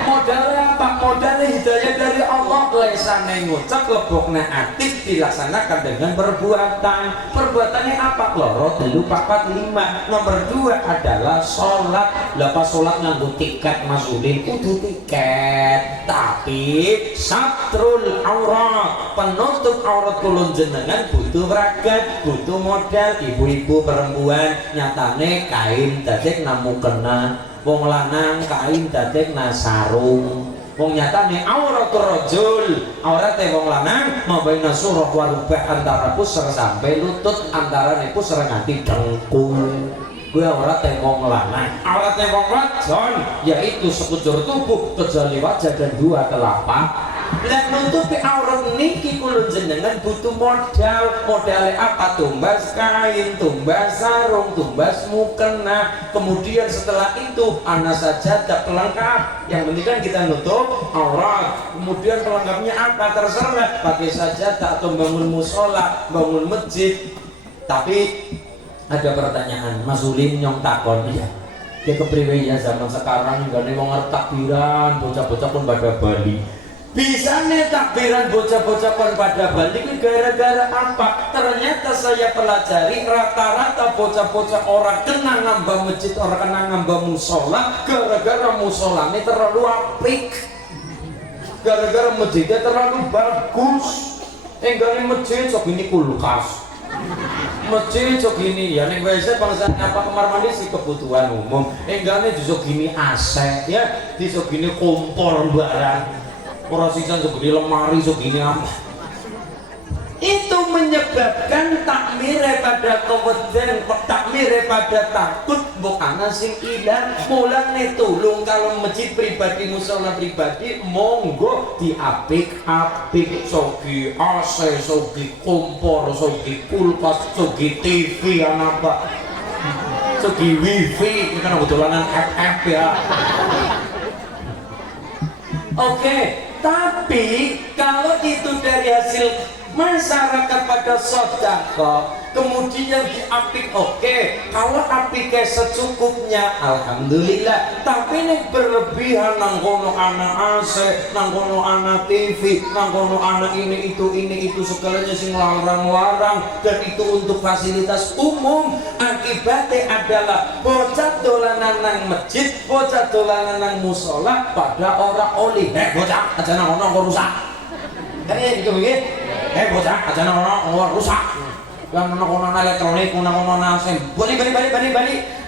modalnya apa? Modalnya hidayah dari Allah. Lesane ngucap, lebokna atik, dilaksanakan dengan perbuatan. Perbuatannya apa? Loro, 3, 4, 5. Nomor 2 adalah sholat. Lepas sholat nganggo tiket masulin, kudu tiket. Tapi satrul aurat, penutup aurat kulon jenengan butuh ragat, butuh modal. Ibu-ibu perempuan nyatane kain dadek namu kena, wong lanang kain dadek na sarung. Wong nyatane auratul rajul, aurate wong lanang mabaina surah wa rubah, antara pusar sampai lutut, antara pusar nganti dengkul. Kuwi aurate wong lanang. Aurate wong wadon yaitu sekujur tubuh kecuali wajah dan 2 telapak. Lah nutupi aurat niki kula jenengan butuh modal. Modalnya apa? Tumbas kain, tumbas sarung, tumbas mukena. Kemudian setelah itu ana sajadah pelengkap. Yang penting kan kita nutup aurat. Kemudian pelengkapnya apa? Terserah, pakai sajadah atau bangun musola, bangun masjid. Tapi ada pertanyaan, Mas Ulin nyong takon ya. Dia kepriwe ya zaman sekarang nggak wong ngerti takbiran, bocah-bocah pun pada Bali. Bisa nih takbiran bocah-bocah pun pada Bali ini gara-gara apa? Ternyata saya pelajari rata-rata bocah-bocah orang kena ngambah masjid, orang kena ngambah musola, gara-gara musola ini terlalu apik, gara-gara masjidnya terlalu bagus. Enggak nih masjid segini kulkas, masjid segini ya nih WC bangsa apa kamar mandi sih kebutuhan umum. Enggak nih justru gini AC ya, di segini kompor barang. Ora sisan segini lemari segini apa. Itu menyebabkan takmire pada keweden, takmire pada takut bukan sing ilang. Mulane tulung kalau masjid pribadi, musola pribadi monggo diapik-apik, sogi AC, sogi kompor, sogi kulkas, sogi TV ana apa. Sugi wifi, ini kan kebetulan FF ya. Oke, tapi kalau itu dari hasil masyarakat pada sodako, kemudian diapik oke. Kalau apiknya secukupnya, alhamdulillah. Tapi ini berlebihan, nangkono anak AC, nangkono anak TV, nangkono anak ini itu segalanya sing larang-larang, dan itu untuk fasilitas umum. Akibatnya adalah bocah dolanan nang masjid, bocah dolanan nang musola, pada orang oli. Bocah, aja nang ono rusak. Kan ya gitu. Bocah, aja nang ono rusak. Yang konon elektronik, konon nasen, balik.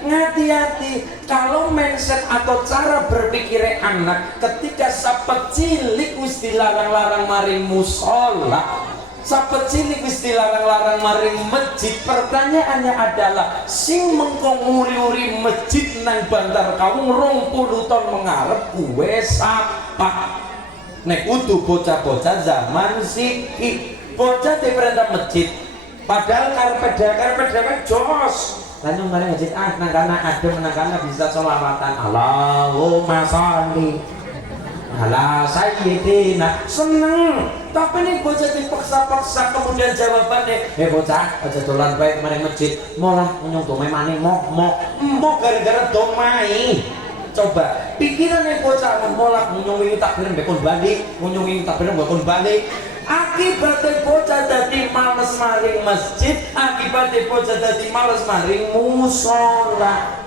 Ngati-hati kalau mindset atau cara berpikir anak ketika sapet cilik wis dilarang-larang maring musola, sapet cilik wis dilarang-larang maring masjid. Pertanyaannya adalah sing mengkonguri-uri masjid nang Bantar Kawung 20 tahun mengarep kuwe sapa? Nek kudu bocah-bocah zaman siki, bocah diperintah masjid. Padahal karpet dewek jos. Lanjut mari masjid nang kana adem nang kana bisa selawatan. Allahumma sholli ala sayyidina. Seneng. Tapi nih bocah dipaksa-paksa kemudian jawabannya, bocah aja dolan bae mari masjid. Molah nyung domai maning mo gara-gara domai. Coba pikirannya bocah molah nyung takbir mbekon balik, nyung takbir mbekon balik. Akibatnya bocah dadi males maring masjid, akibatnya bocah dadi males maring musola.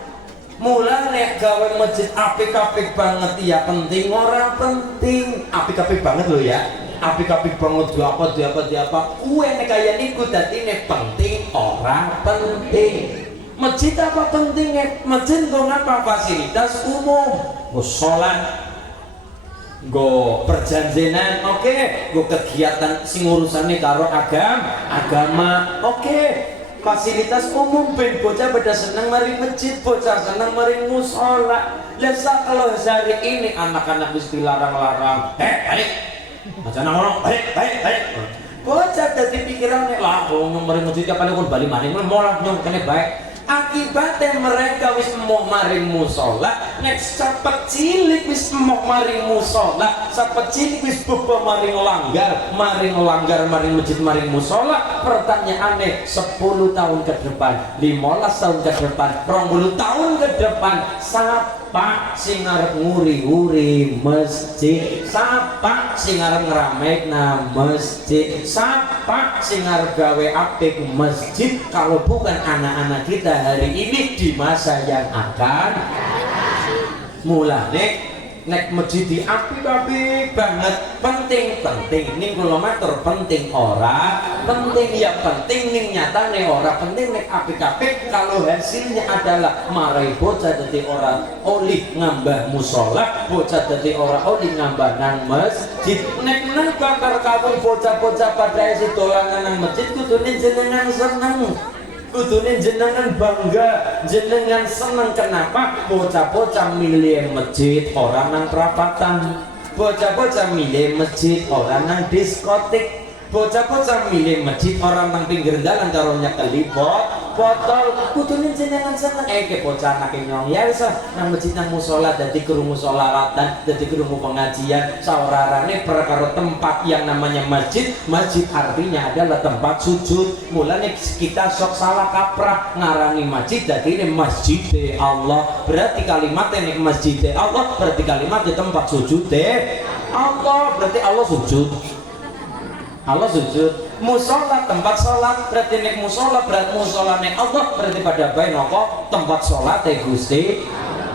Mulane gawe masjid apik-apik banget ya penting, orang penting apik-apik banget loh ya, apik-apik banget di apa kue nek kaya niku dadine penting orang penting. Masjid apa pentingnya? Masjid nggo ngapa? Fasilitas umum, musola, go perjanjian, oke, go kegiatan sing urusannya karo agama, oke. Fasilitas umum ben bocah pada seneng mari masjid, bocah seneng mari musola. Lesa kalau hari ini anak-anak wis dilarang-larang, balik, aja nang balik. Bocah dadi pikirannya lah, wong mari masjid paling kon bali maning molah nyong kene baik. Akibatnya mereka wis mau maring musola, nek sapet cilik wis mau maring musola, sapet cilik wis beba maring langgar maring masjid maring musola. Pertanyaannya 10 tahun ke depan, 15 tahun ke depan, 20 tahun ke depan, sapa sing arep nguri-uri masjid, sapa sing arep ngramekna masjid, sapa sing arep gawe apik masjid kalau bukan anak-anak kita hari ini di masa yang akan. Mulane nek masjid apik-apik banget, penting ning kula matur penting ora penting ya penting ning nyatane ora penting nek apik-apik kalau hasilnya adalah marai bocah dadi ora oli ngambah musola, bocah dadi ora oli ngambah nang masjid. Nek nang Bantar Kawung bocah-bocah pada isi dolanan nang masjid kudune jenengan seneng, kudune jenengan bangga, jenengan seneng. Kenapa? Bocah-bocah milih masjid orang nang perapatan, bocah-bocah milih masjid orang nang diskotik, bocah-bocah milih masjid orang nang pinggir dalan karo nyekeli botol. Kudune jenengan seneng ke bocah anak nyong ya wis nang masjid nang musola dadi krungu sholawatan, dadi krungu pengajian. Saurarane perkara tempat yang namanya masjid artinya adalah tempat sujud. Mulane kita sok salah kaprah ngarani masjid dadi masjid Allah. Berarti kalimatnya nek masjid Allah berarti kalimatnya tempat sujud Allah, berarti Allah sujud. Musola tempat sholat, berarti nek musola berarti musola nek Allah berarti pada bae noko tempat sholat Gusti.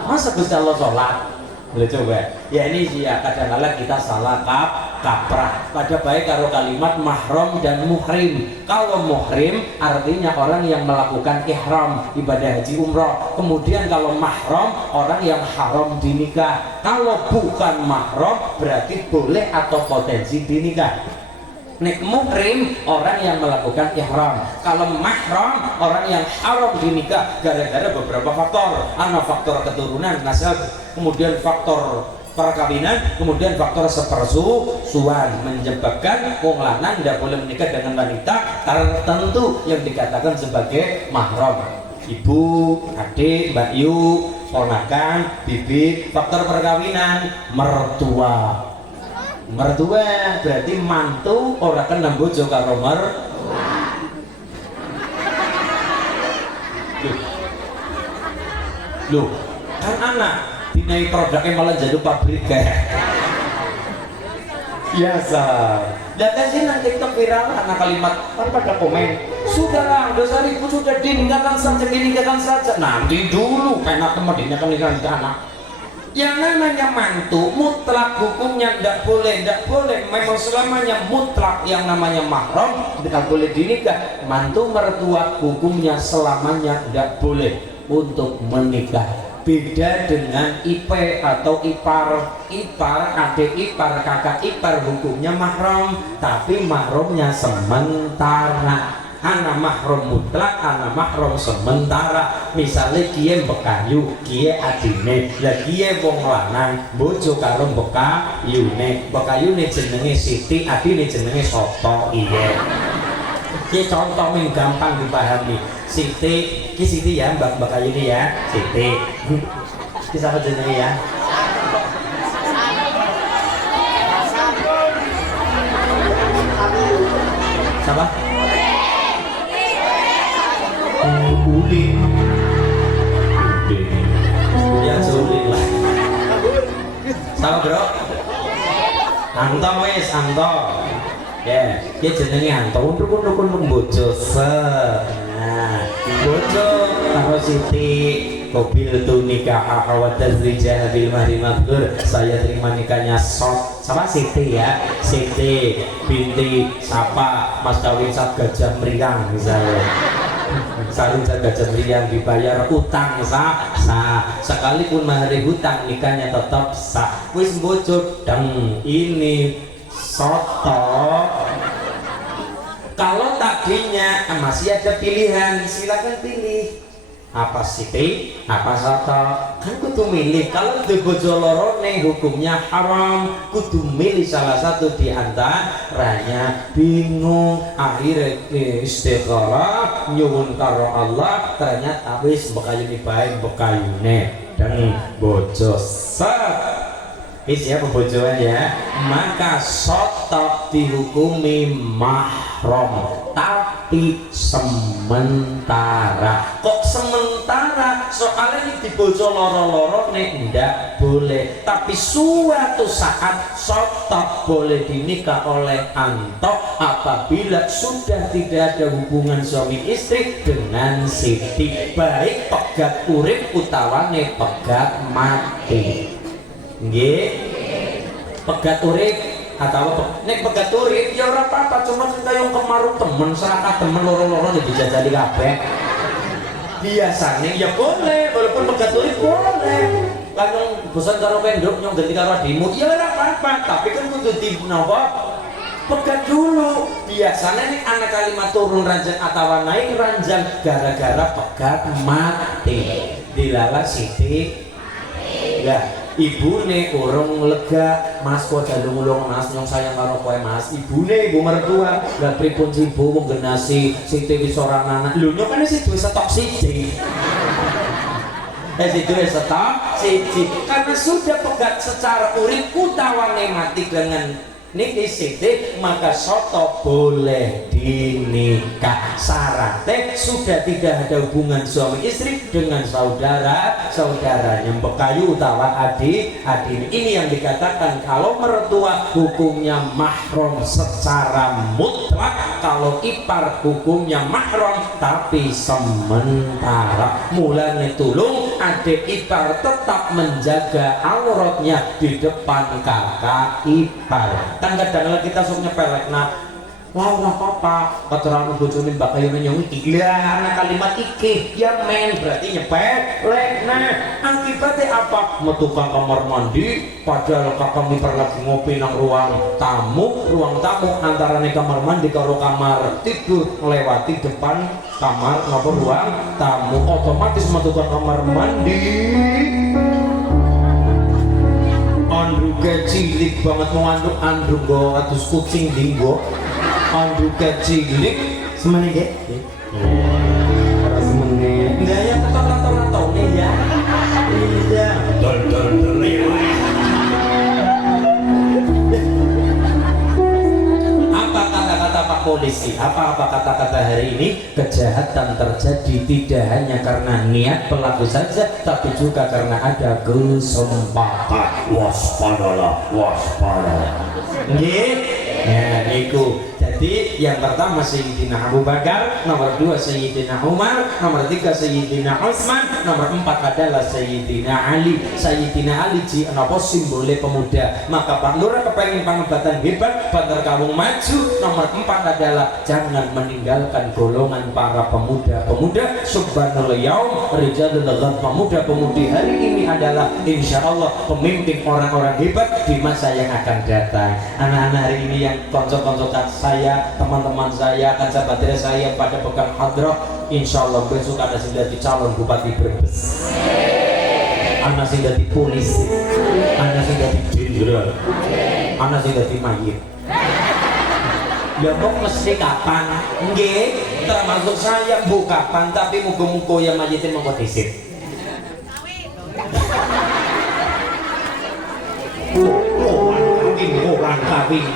Masa Gusti Allah sholat? Boleh coba ya, ini sih ya kadang-kadang kita salah kaprah pada baik karo kalimat mahram dan muhrim. Kalau muhrim artinya orang yang melakukan ihram ibadah haji umroh, kemudian kalau mahram orang yang haram dinikah. Kalau bukan mahram berarti boleh atau potensi dinikah. Nek muhrim orang yang melakukan ihram, kalau mahram orang yang haram dinikah gara-gara beberapa faktor. Ana faktor keturunan nasab, kemudian faktor perkawinan, kemudian faktor sepersusuan menyebabkan wong lanang tidak boleh menikah dengan wanita tertentu yang dikatakan sebagai mahram. ibu, adik, Mbak Yu, ponakan, bibit, faktor perkawinan, mertua. Mertua berarti mantu ora kena bojo karo Loh, kan anak dinai produknya malah jadi pabrik kayak biasa. Data sih nanti TikTok viral karena kalimat kan pada komen sudahlah dosa ibu sudah dinikahkan saja nanti dulu penak teman dinikahkan anak. Yang namanya mantu mutlak hukumnya tidak boleh memang selamanya mutlak yang namanya mahram tidak boleh dinikah. Mantu mertua hukumnya selamanya tidak boleh untuk menikah. Beda dengan IP atau ipar, adik ipar, kakak ipar hukumnya mahram, tapi mahramnya sementara. Ana mahram mutlak, ana mahram sementara. Misalnya kie bekayu, kie adine, lah kie wong lanang, bojo karo bekayune jenenge Siti, adine jenenge Soto. Iya. Ki contoh yang gampang dipahami. Siti, ki Siti ya, Mbak Ayu ini ya, Siti. Ki siapa jenenge ya? Siapa? Uli. Ya sulit lah. Sama bro. Anto wis, Anto. Ya, dia jenenge Anto untuk bojo nah, bojo karo Siti Kobil tu nikah wa tazwijah bil mahri maghfur. Saya terima nikahnya sama Siti ya, Siti binti Sapa Mas kawin sak gajah meriang misalnya. Sarung gajah meriang dibayar utang sah sekalipun mahari hutang nikahnya tetap sah. Wis bojo deng ini Soto. Kalau tadinya masih ada pilihan, silakan pilih apa Siti, apa Soto, kan kudu milih. Kalau di bojo loro nih hukumnya haram, kudu milih salah satu di antaranya. Bingung akhirnya istikharah nyuwun karo Allah, ternyata wis bekayune bae bekayune dan bojo set. Isi ya pembojoan ya, maka Soto dihukumi mahram tapi sementara. Kok sementara? Soalnya ini dibojo loro-loro nih ndak boleh, tapi suatu saat Soto boleh dinikah oleh Anto apabila sudah tidak ada hubungan suami istri dengan Siti, baik pegat urip utawane pegat mati. Nggih, pegat urip atau nek pegat urip ya ora apa-apa, cuma kita yang kemaru temen serakat temen loro-loro dijajali kabeh. Biasanya ya boleh, walaupun pegat urip boleh. Langsung bosan karo penduk nyong ganti karo adimu, ya ora apa-apa, tapi kan kudu di napa? Pegat dulu. Biasanya nih anak kalimat turun ranjang atau naik ranjang gara-gara pegat mati. Dilala Siti. Ya. Ibune urung lega, Mas kok dalu ngulung Mas nyong sayang karo kowe Mas. Ibune ibu mertua, lah pripun ibu wong genasi Siti wis ora anak. Lho nyong kan sing duwe stok siji. Sing duwe stok siji. Karena sudah pegat secara urip utawane mati dengan niki Siti, maka Soto boleh dinikah. Syaratnya sudah tidak ada hubungan suami istri dengan saudaranya bekayu utawa adik. Ini yang dikatakan kalau mertua hukumnya mahram secara mutlak, kalau ipar hukumnya mahram tapi sementara. Mulanya tulung adik ipar tetap menjaga auratnya di depan kakak ipar. Kan kadang kita sok nyepelek lah ora apa-apa keterangan bojone Mbak Ayu nyong iki. Lah ana kalimat iki ya men berarti nyepelek. Nah, akibatnya apa? Metu ka kamar mandi padahal kakak ipar lagi ngopi nang ruang tamu antarane kamar mandi karo kamar tidur melewati depan kamar ngapa ruang tamu, otomatis metu ka kamar mandi. Andruke cilik banget mau andruk go atus kucing dinggo. Andruke cilik semene nggih. Ora semene. rato-rato nih ya. Iya. Apa kata-kata Pak Polisi? Apa kata-kata hari ini? Kejahatan terjadi tidak hanya karena niat pelaku saja, tapi juga karena ada kesempatan. Waspadalah, waspada. Nggih. Nah, niku. Jadi yang pertama Sayyidina Abu Bakar, nomor 2 Sayyidina Umar, nomor 3 Sayyidina Utsman, nomor 4 adalah Sayyidina Ali. Sayyidina Ali ji napa simbole pemuda. Maka Pak Lurah kepengin pangobatan hebat, banter kawung maju. Nomor 4 adalah jangan meninggalkan golongan para pemuda-pemuda. Subhanallah yaum rijalul ghad. Pemuda-pemudi hari ini adalah insyaallah pemimpin orang-orang hebat di masa yang akan datang. Anak-anak hari ini yang konco-konco saya, teman-teman saya, sahabat saya pada pegang hadrah, insya Allah besok ada sudah di calon bupati Brebes, anak sudah di polisi, anak sudah di jenderal, anak sudah di mayit. Ya mau mesti kapan? Nggih, termasuk saya bu kapan, tapi mugo-mugo yang mayitin mau disit. Orang kawin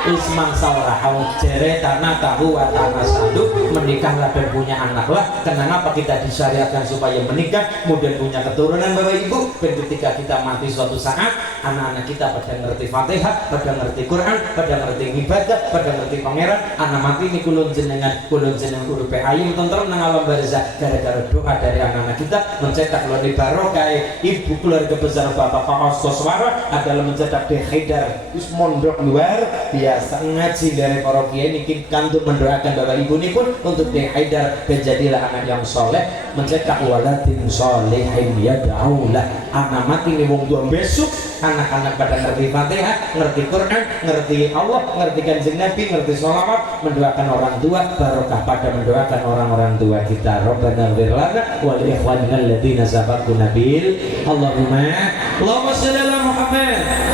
Isman saurahau jere tanah tahu wa tanah sadu menikahlah dan punya anaklah. Kenapa kita disyariatkan supaya menikah kemudian punya keturunan Bapak Ibu? Dan ketika kita mati suatu saat anak-anak kita pada ngerti Fatihah, pada ngerti Quran, pada ngerti ibadah, pada ngerti pangeran. Anak mati ini kulun jenengan urupe ayu tentrem nang alam barzah gara-gara doa dari anak-anak kita mencetak keluarga barokah. Ibu keluarga besar Bapak Pak Oswara adalah mencetak Haidar mondok luar biasa ngaji dari para kiai niki kantuk mendoakan Bapak Ibu ini pun untuk Haidar menjadilah anak yang soleh, mencetak waladin solehin yad'aulah. Anak mati nih wong tua besok anak-anak pada ngerti Fatihah, ngerti Quran, ngerti Allah, ngerti Kanjeng Nabi, ngerti sholawat, mendoakan orang tua, barokah pada mendoakan orang-orang tua kita. Rabbana ighfir lana wa li ikhwanina alladziina sabaquna bil Allahumma shalli ala Muhammad.